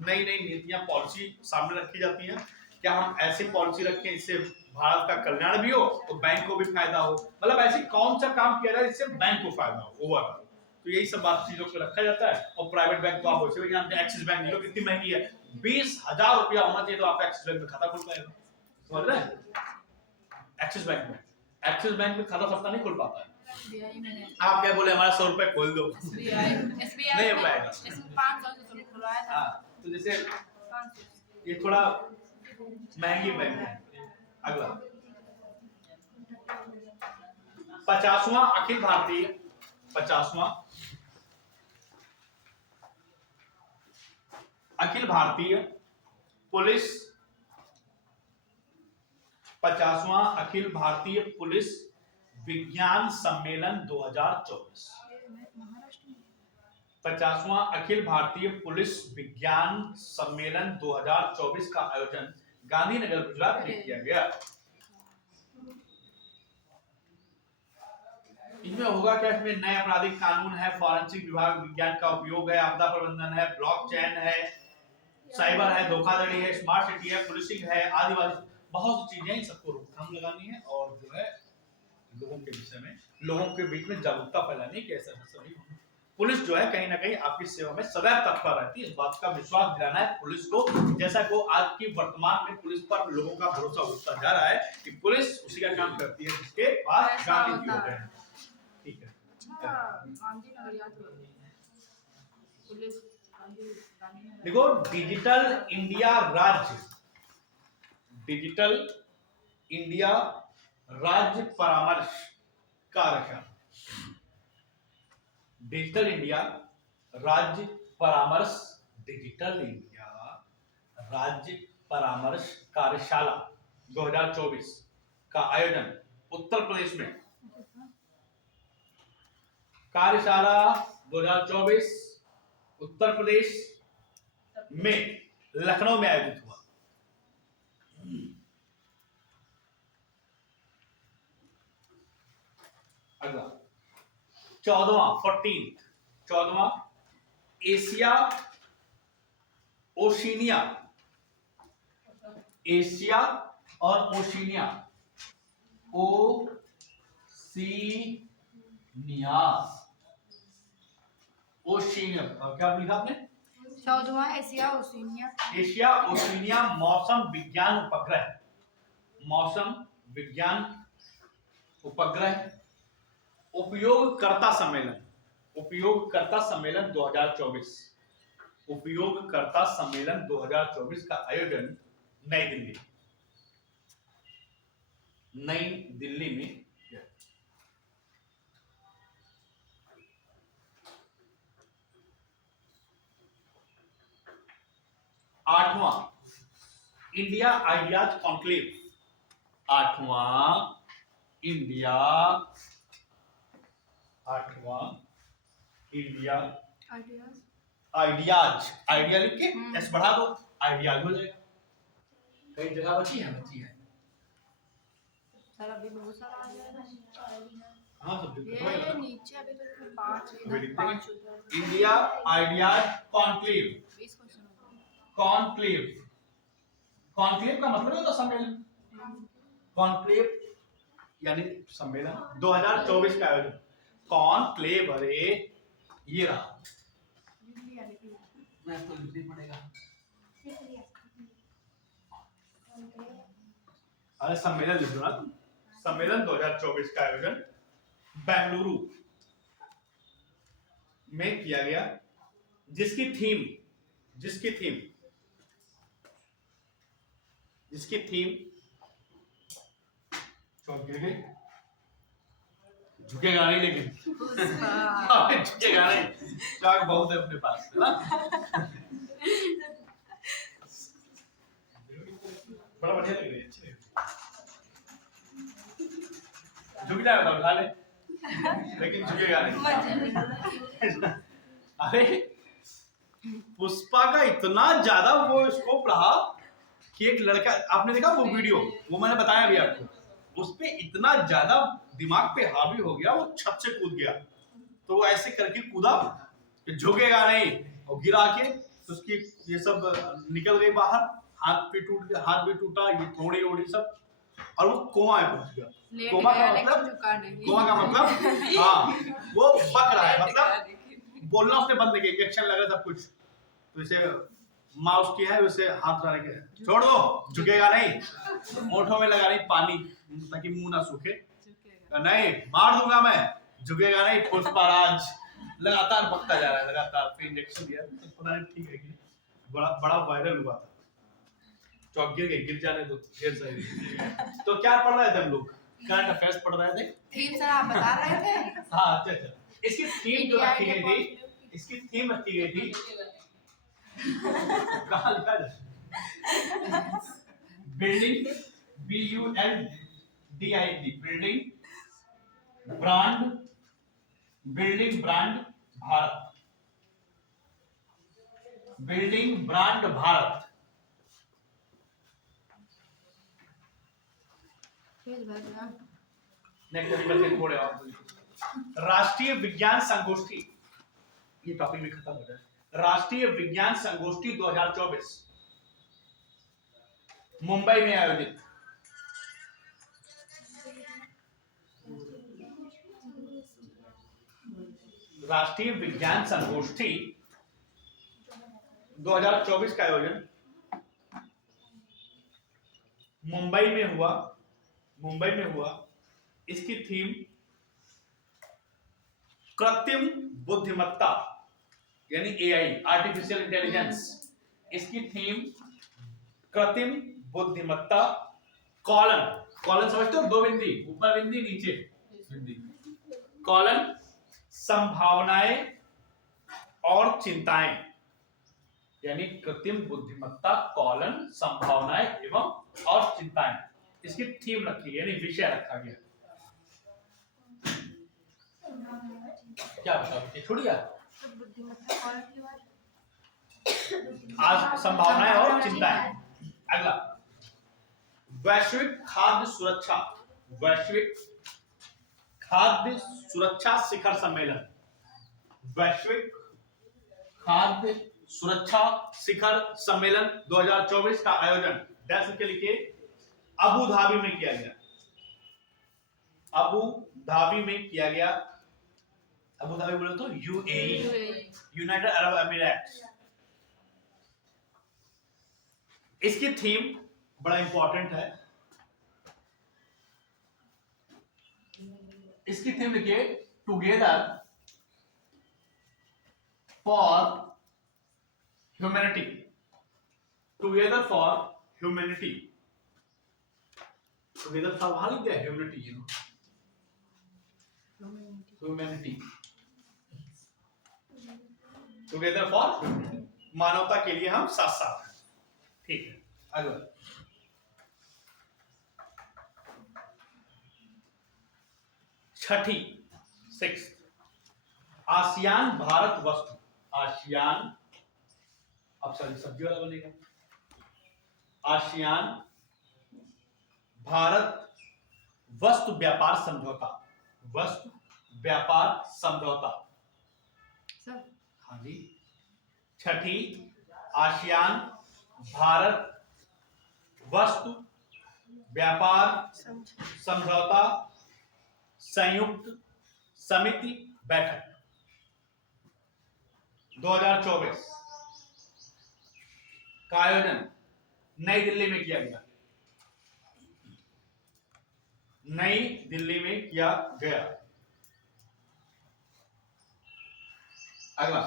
नई नई नीतियां पॉलिसी सामने रखी जाती हैं, क्या हम ऐसी पॉलिसी रखें इससे भारत का कल्याण भी हो तो बैंक को भी फायदा हो, मतलब ऐसी कौन सा काम किया जाए जिससे बैंक को फायदा हो ओवरऑल। तो यही सब बात चीजों को रखा जाता है। और प्राइवेट बैंक तो आप वैसे भी जानते हैं, एक्सिस बैंक लो कितनी महंगी है, 20,000 रुपया होना चाहिए तो आप एक्सिस बैंक में खाता खुल पाएगा, समझ रहे हैं? एक्सिस बैंक में खाता सबका नहीं खुल पाता है। SBI में आप क्या बोले हमारा 100 रुपए खोल दो, SBI नहीं हो पाएगा। इसमें 500 से खुलवाया था। हाँ, तो जैसे 500 ये थोड़ा महंगी बैंक है। अगला 50वां अखिल भारतीय 50वां अखिल भारतीय पुलिस 50वां अखिल भारतीय पुलिस विज्ञान सम्मेलन 2024। महाराष्ट्र में 50वां अखिल भारतीय पुलिस विज्ञान सम्मेलन 2024 का आयोजन गांधीनगर गुजरात में किया गया। इनमें होगा क्या, इसमें नए आपराधिक कानून है, फॉरेंसिक विभाग विज्ञान का उपयोग है, आपदा प्रबंधन है, ब्लॉकचेन है, साइबर है, धोखाधड़ी है, स्मार्ट सिटी है, पुलिसिंग है, आदिवासी, बहुत सी चीजें इन सबको रोकथाम लगानी है और जो है लोगों के विषय में, लोगों के बीच में जागरूकता फैलानी है कि ऐसा नहीं होना। पुलिस जो है कहीं ना कहीं आपकी सेवा में सदैव तत्पर रहती है, इस बात का विश्वास दिलाना है पुलिस को, जैसा को आज की वर्तमान में पुलिस पर लोगों का भरोसा उठता जा रहा है कि पुलिस उसी का काम करती है जिसके पास गांधी जी होते हैं। ठीक है, अच्छा गांधीनगर याद हो पुलिस गांधीनगर। देखो डिजिटल इंडिया राज्य, डिजिटल इंडिया राज्य परामर्श कार्यशाला, डिजिटल इंडिया राज्य परामर्श, डिजिटल इंडिया राज्य परामर्श कार्यशाला 2024 का आयोजन उत्तर प्रदेश में, कार्यशाला 2024 उत्तर प्रदेश में लखनऊ में आयोजित हुआ। अगला 14वां एशिया ओशिनिया, एशिया और ओशिनिया, ओशिनिया, और क्या लिखा आपने? 14वां एशिया ओशिनिया, एशिया ओशिनिया मौसम विज्ञान उपग्रह, मौसम विज्ञान उपग्रह उपयोगकर्ता सम्मेलन, उपयोगकर्ता सम्मेलन 2024, उपयोगकर्ता सम्मेलन 2024 का आयोजन नई दिल्ली में किया। 8वां इंडिया आइडियाज कॉन्क्लेव, 8वां इंडिया आइडियाज, आइडिया लिख के एस बढ़ा दो, आइडियाज हो जाएगा। कई जगह बची है सर अभी बहुत सारा आ जाएगा। हाँ सब ये नीचे अभी तो 5 अभी लिखते हैं। 5 उधर इंडिया आइडियाज कॉन्क्लेव, 20 क्वेश्चन होगा। कॉन्क्लेव, कॉन्क्लेव का मतलब होता है सम्मेलन, कॉन्क्लेव यानी सम्मेलन 2024 का आयोजन, कॉन्क्लेव, अरे ये रहा, मैं इसको लिखना पड़ेगा, अरे सम्मेलन लिख दो ना तुम, सम्मेलन 2024 का आयोजन बेंगलुरु में किया गया, जिसकी थीम झुकेगा नहीं लेकिन पुष्पा। अबे झुकेगा नहीं, चाक बहुत है अपने पास, है ना? बड़ा बढ़िया लग रही है, अच्छी लग रही है। झुक जाएगा तो उठा ले, लेकिन झुकेगा नहीं। अरे पुष्पा का इतना ज्यादा वो स्कोप रहा कि एक लड़का, आपने देखा वो वीडियो, वो मैंने बताया भी आपको, उस पे इतना ज्यादा दिमाग पे हावी हो गया, वो छत से कूद गया, तो वो ऐसे करके कूदा कि झुकेगा नहीं, और गिरा के तो उसकी ये सब निकल गई बाहर, हाथ भी टूटा, ये थोड़ी ओड़ी सब, और वो कोमा में पहुंच गया। लेट कोमा का गया लेकिन मतलब, झुका नहीं। कोमा का मतलब हाँ, वो बक रहा है, मतलब बोलना उसने बंद नहीं किया, इंजेक्शन लगा सब कुछ, तो इसे माउस की है, उसे हाथ डाल के छोड़ दो, झुकेगा नहीं, होठों में लगा नहीं पानी ताकि मुंह ना सूखे, झुकेगा। नहीं मार दूंगा मैं, झुकेगा नहीं। पुष्पराज लगातार बकता जा रहा है, लगातार, फिर इंजेक्शन दिया, तो पता नहीं ठीक है कि नहीं। बड़ा बड़ा वायरल हुआ था, चौक गिर गए, गिर जाने दो, ढेर सारी। तो क्या पढ़ रहे थे हम लोग? करंट अफेयर्स पढ़ रहे थे। थीम सर आप बता रहे थे। हाँ अच्छा अच्छा, इसकी थीम जो रखी गई थी, इसकी थीम रखी गई थी, कहाँ लिखा है? Building, BULDING, building brand Bharat, building brand Bharat. Next थोड़े और, राष्ट्रीय विज्ञान संगोष्ठी, ये टॉपिक भी खत्म हो जाए। राष्ट्रीय विज्ञान संगोष्ठी 2024 मुंबई में आयोजित। राष्ट्रीय विज्ञान संगोष्ठी 2024 का आयोजन मुंबई में हुआ। इसकी थीम कृत्रिम बुद्धिमत्ता, यानी AI, आर्टिफिशियल इंटेलिजेंस। इसकी थीम कृत्रिम बुद्धिमत्ता, कॉलन समझते हो, दो बिंदी, ऊपर बिंदी नीचे बिंदी, कॉलन संभावनाएं और चिंताएं, यानी कृत्रिम बुद्धिमत्ता कॉलन संभावनाएं एवं और चिंताएं, इसकी थीम रखी है, यानी विषय रखा गया। क्या बताओ, छोड़िए आज संभावनाएं और चिंताएं। अगला, वैश्विक खाद्य सुरक्षा शिखर सम्मेलन, वैश्विक खाद्य सुरक्षा शिखर सम्मेलन 2024 का आयोजन डैश के लिखे अबू धाबी में किया गया। अबू धाबी में किया गया। अबू धाबी बोले तो UAE, यूनाइटेड अरब अमीरात। इसकी थीम बड़ा इंपॉर्टेंट है, इसकी थीम लिखिए together for humanity, together for humanity, together for वहां लिख दिया humanity, you know, humanity, together for मानवता के लिए हम साथ साथ हैं। ठीक है, अगला, छठी 6 आसियान भारत वस्तु, आसियान, अब सब्जी वाला बनेगा, आसियान भारत वस्तु व्यापार समझौता, वस्तु व्यापार समझौता। हाँ जी, छठी आसियान भारत वस्तु व्यापार समझौता संयुक्त समिति बैठक 2024 का आयोजन नई दिल्ली में किया गया, नई दिल्ली में किया गया। अगला,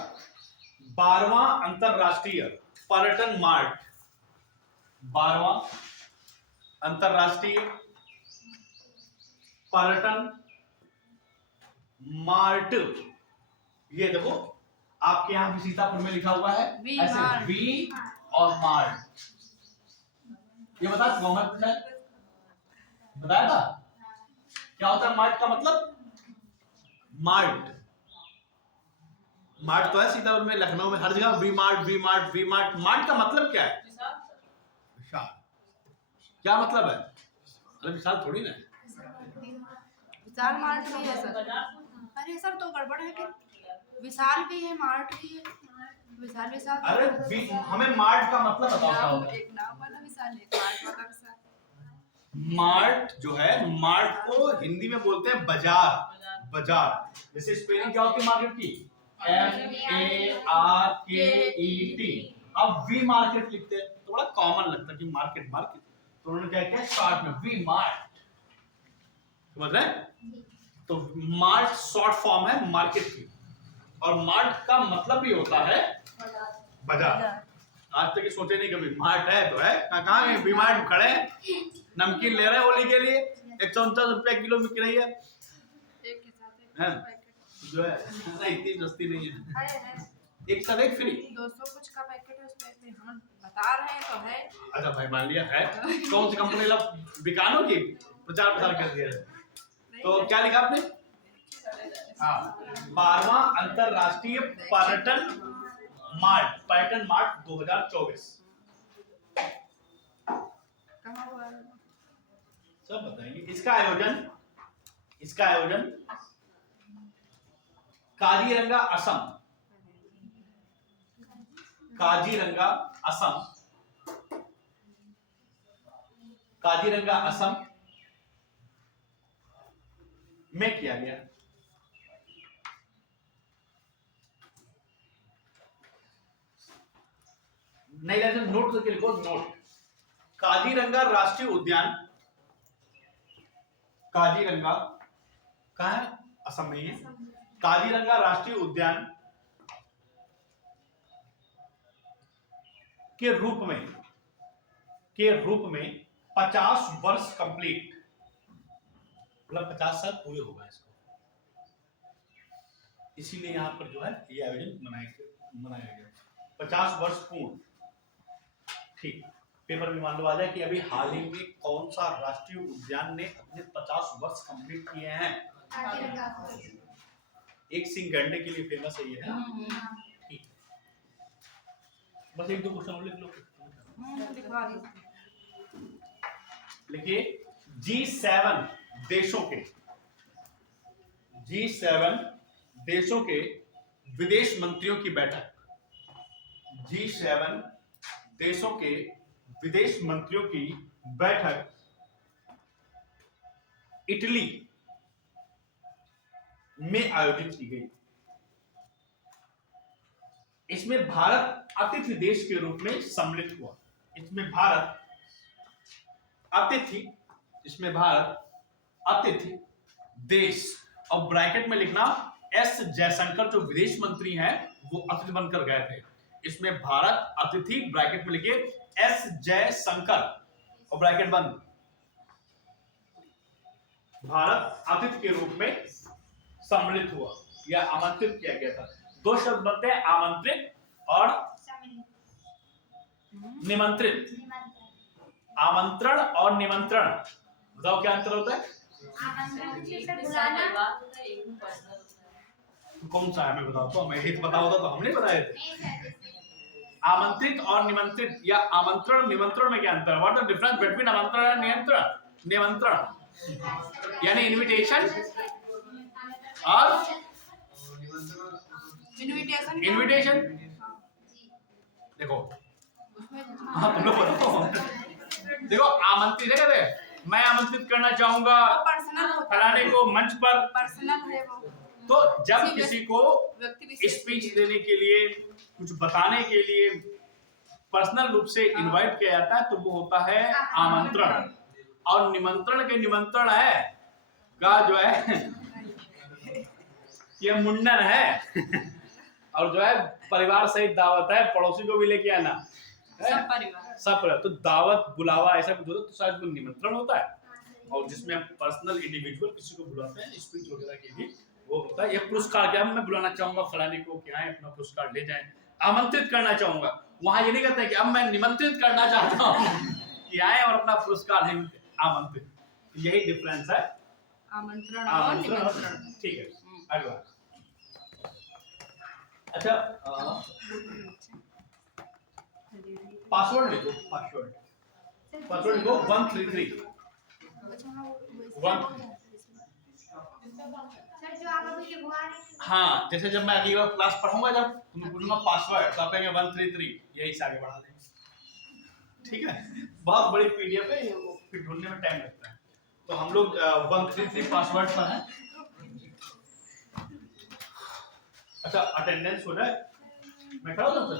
12वां अंतरराष्ट्रीय पर्यटन मार्ट, 12वां अंतरराष्ट्रीय पर्यटन मार्ट। ये देखो आपके यहाँ भी सीतापुर में लिखा हुआ है वी ऐसे मार्ट। वी और मार्ट। ये बता मोहम्मद ने बताया था क्या होता है मार्ट का मतलब? मार्ट, मार्ट तो है सीतापुर में, लखनऊ में, हर जगह वी मार्ट वी मार्ट वी मार्ट। मार्ट का मतलब क्या है? विशाल। क्या मतलब है? अरे विशाल थोड़ी ना है। विशाल मार्ट भी है सर। अरे सर तो गड़बड़ है फिर, विशाल भी है मार्ट भी है, विशाल विशाल। अरे हमें मार्ट का मतलब बताओ क्या होता है? एक नाम वाला विशाल, एक मार्ट वाला विशाल। मार्ट जो है, मार्ट को हिंदी में बोलते हैं बाजार। बाजार जैसे स्पेलिंग क्या होती है मार्केट की? MARKET। अब वी मार्केट लिखते हैं तो बड़ा कॉमन लगता है कि मार्केट मार्केट, तो उन्होंने क्या किया शॉर्ट में वी मार्ट। समझ रहे हैं? तो मार्ट शॉर्ट फॉर्म है मार्केट की, और मार्ट का मतलब भी होता है बाजार। आज तक ये सोचे नहीं कभी मार्ट है तो है, कहाँ है वी मार्ट खड़े हैं, नमकीन ले रहे हैं होली के लिए, 149 रुपए किलो बिक रही है। एक के साथ एक हैं? पैकेट जो है इतनी सस्ती नहीं है, है। एक साथ एक फ्री। 200 कुछ का पैकेट है उसमें, हम बता रहे हैं तो है। अच्छा भाई मान लिया है, कौन सी कंपनी ला बिकानो की प्रचार प्रसार कर दिया है। तो क्या लिखा आपने? हाँ, 12वां अंतरराष्ट्रीय पर्यटन मार्ट 2024 कहाँ हुआ है? सब बताएंगे। इसका आयोजन काजीरंगा असम, काजीरंगा असम में किया गया। नहीं लाइसेंस नोट करके लिखो, नोट। काजीरंगा राष्ट्रीय उद्यान, काजीरंगा कहाँ है? असम में ही है। काजीरंगा राष्ट्रीय उद्यान के रूप में 50 वर्ष कंप्लीट, मतलब 50 साल पूरे हो गए इसको, इसीलिए यहाँ पर जो है ये आयोजन मनाया गया। 50 वर्ष पूर्ण। ठीक, पेपर में मान लो आ जाए कि अभी हाल ही में कौन सा राष्ट्रीय उद्यान ने अपने 50 वर्ष कंप्लीट किए हैं। एक सिंह गढ़ने के लिए फेमस है ये, है। ठीक, बस एक दो क्वेश्चन और लिख लो। दिखवा दो। लिखिए G7 देशों के विदेश मंत्रियों की बैठक। G7 देशों के विदेश मंत्रियों की बैठक इटली में आयोजित की गई। इसमें भारत अतिथि देश के रूप में सम्मिलित हुआ। इसमें भारत अतिथि देश, और ब्रैकेट में लिखना एस जयशंकर जो विदेश मंत्री हैं वो अतिथि बनकर गए थे। इसमें भारत अतिथि, ब्रैकेट में लिखिए एस जयशंकर और ब्रैकेट बंद, भारत अतिथि के रूप में सम्मिलित हुआ या आमंत्रित किया गया था। दो शब्द बनते हैं, आमंत्रित और निमंत्रित। आमंत्रण और निमंत्रण, बताओ क्या अंतर होता है? कौन सा है मैं बताता हूँ, मैं ही बता होता तो हमने बताए थे। आमंत्रित और निमंत्रित या आमंत्रण निमंत्रण में क्या अंतर है? व्हाट द डिफरेंस बिटवीन आमंत्रण और निमंत्रण? निमंत्रण यानी इनविटेशन और इनविटेशन। देखो हाँ तुम लोग बताओ। देखो आमंत्रित है, मैं आमंत्रित करना चाहूंगा फलाने को मंच पर, पर्सनल है वो। तो जब किसी को स्पीच देने के लिए, कुछ बताने के लिए पर्सनल रूप से इनवाइट किया जाता है तो वो होता है आमंत्रण। और निमंत्रण के निमंत्रण है का जो है ये मुंडन है और जो है परिवार सहित दावत है, पड़ोसी को भी लेके आना, सब परिवार। तो दावत बुलावा ऐसा कुछ होता है तो शायद वो निमंत्रण होता है, और जिसमें हम पर्सनल इंडिविजुअल किसी को बुलाते हैं स्पीच वगैरह के लिए वो होता है ये पुरस्कार क्या मैं बुलाना चाहूंगा फलाने को कि आए अपना पुरस्कार ले जाएं, आमंत्रित करना चाहूंगा। वहां ये नहीं कहते कि अब मैं निमंत्रित करना चाहता हूँ कि आए और अपना पुरस्कार लें, आमंत्रित। यही डिफरेंस है आमंत्रण और आमंत्रण और निमंत्रण। ठीक है अगला। अच्छा पासवर्ड लिखो, पासवर्ड लिखो 133 अच्छा हाँ, वो वन। सर जो आप अभी लिखवा रहे थे हाँ जैसे जब मैं अगली बार क्लास पढ़ाऊंगा जब तुम्हें पूछूंगा पासवर्ड तो आप कहेंगे 133, यही से आगे बढ़ा देंगे। ठीक है, बहुत बड़ी पीडीएफ है ये, वो फिर ढूंढने में टाइम लगता है। तो हम लोग 133 पासवर्ड पर हैं। अच्छा अटेंडेंस हो जाए, मैं खड़ा हूँ सर।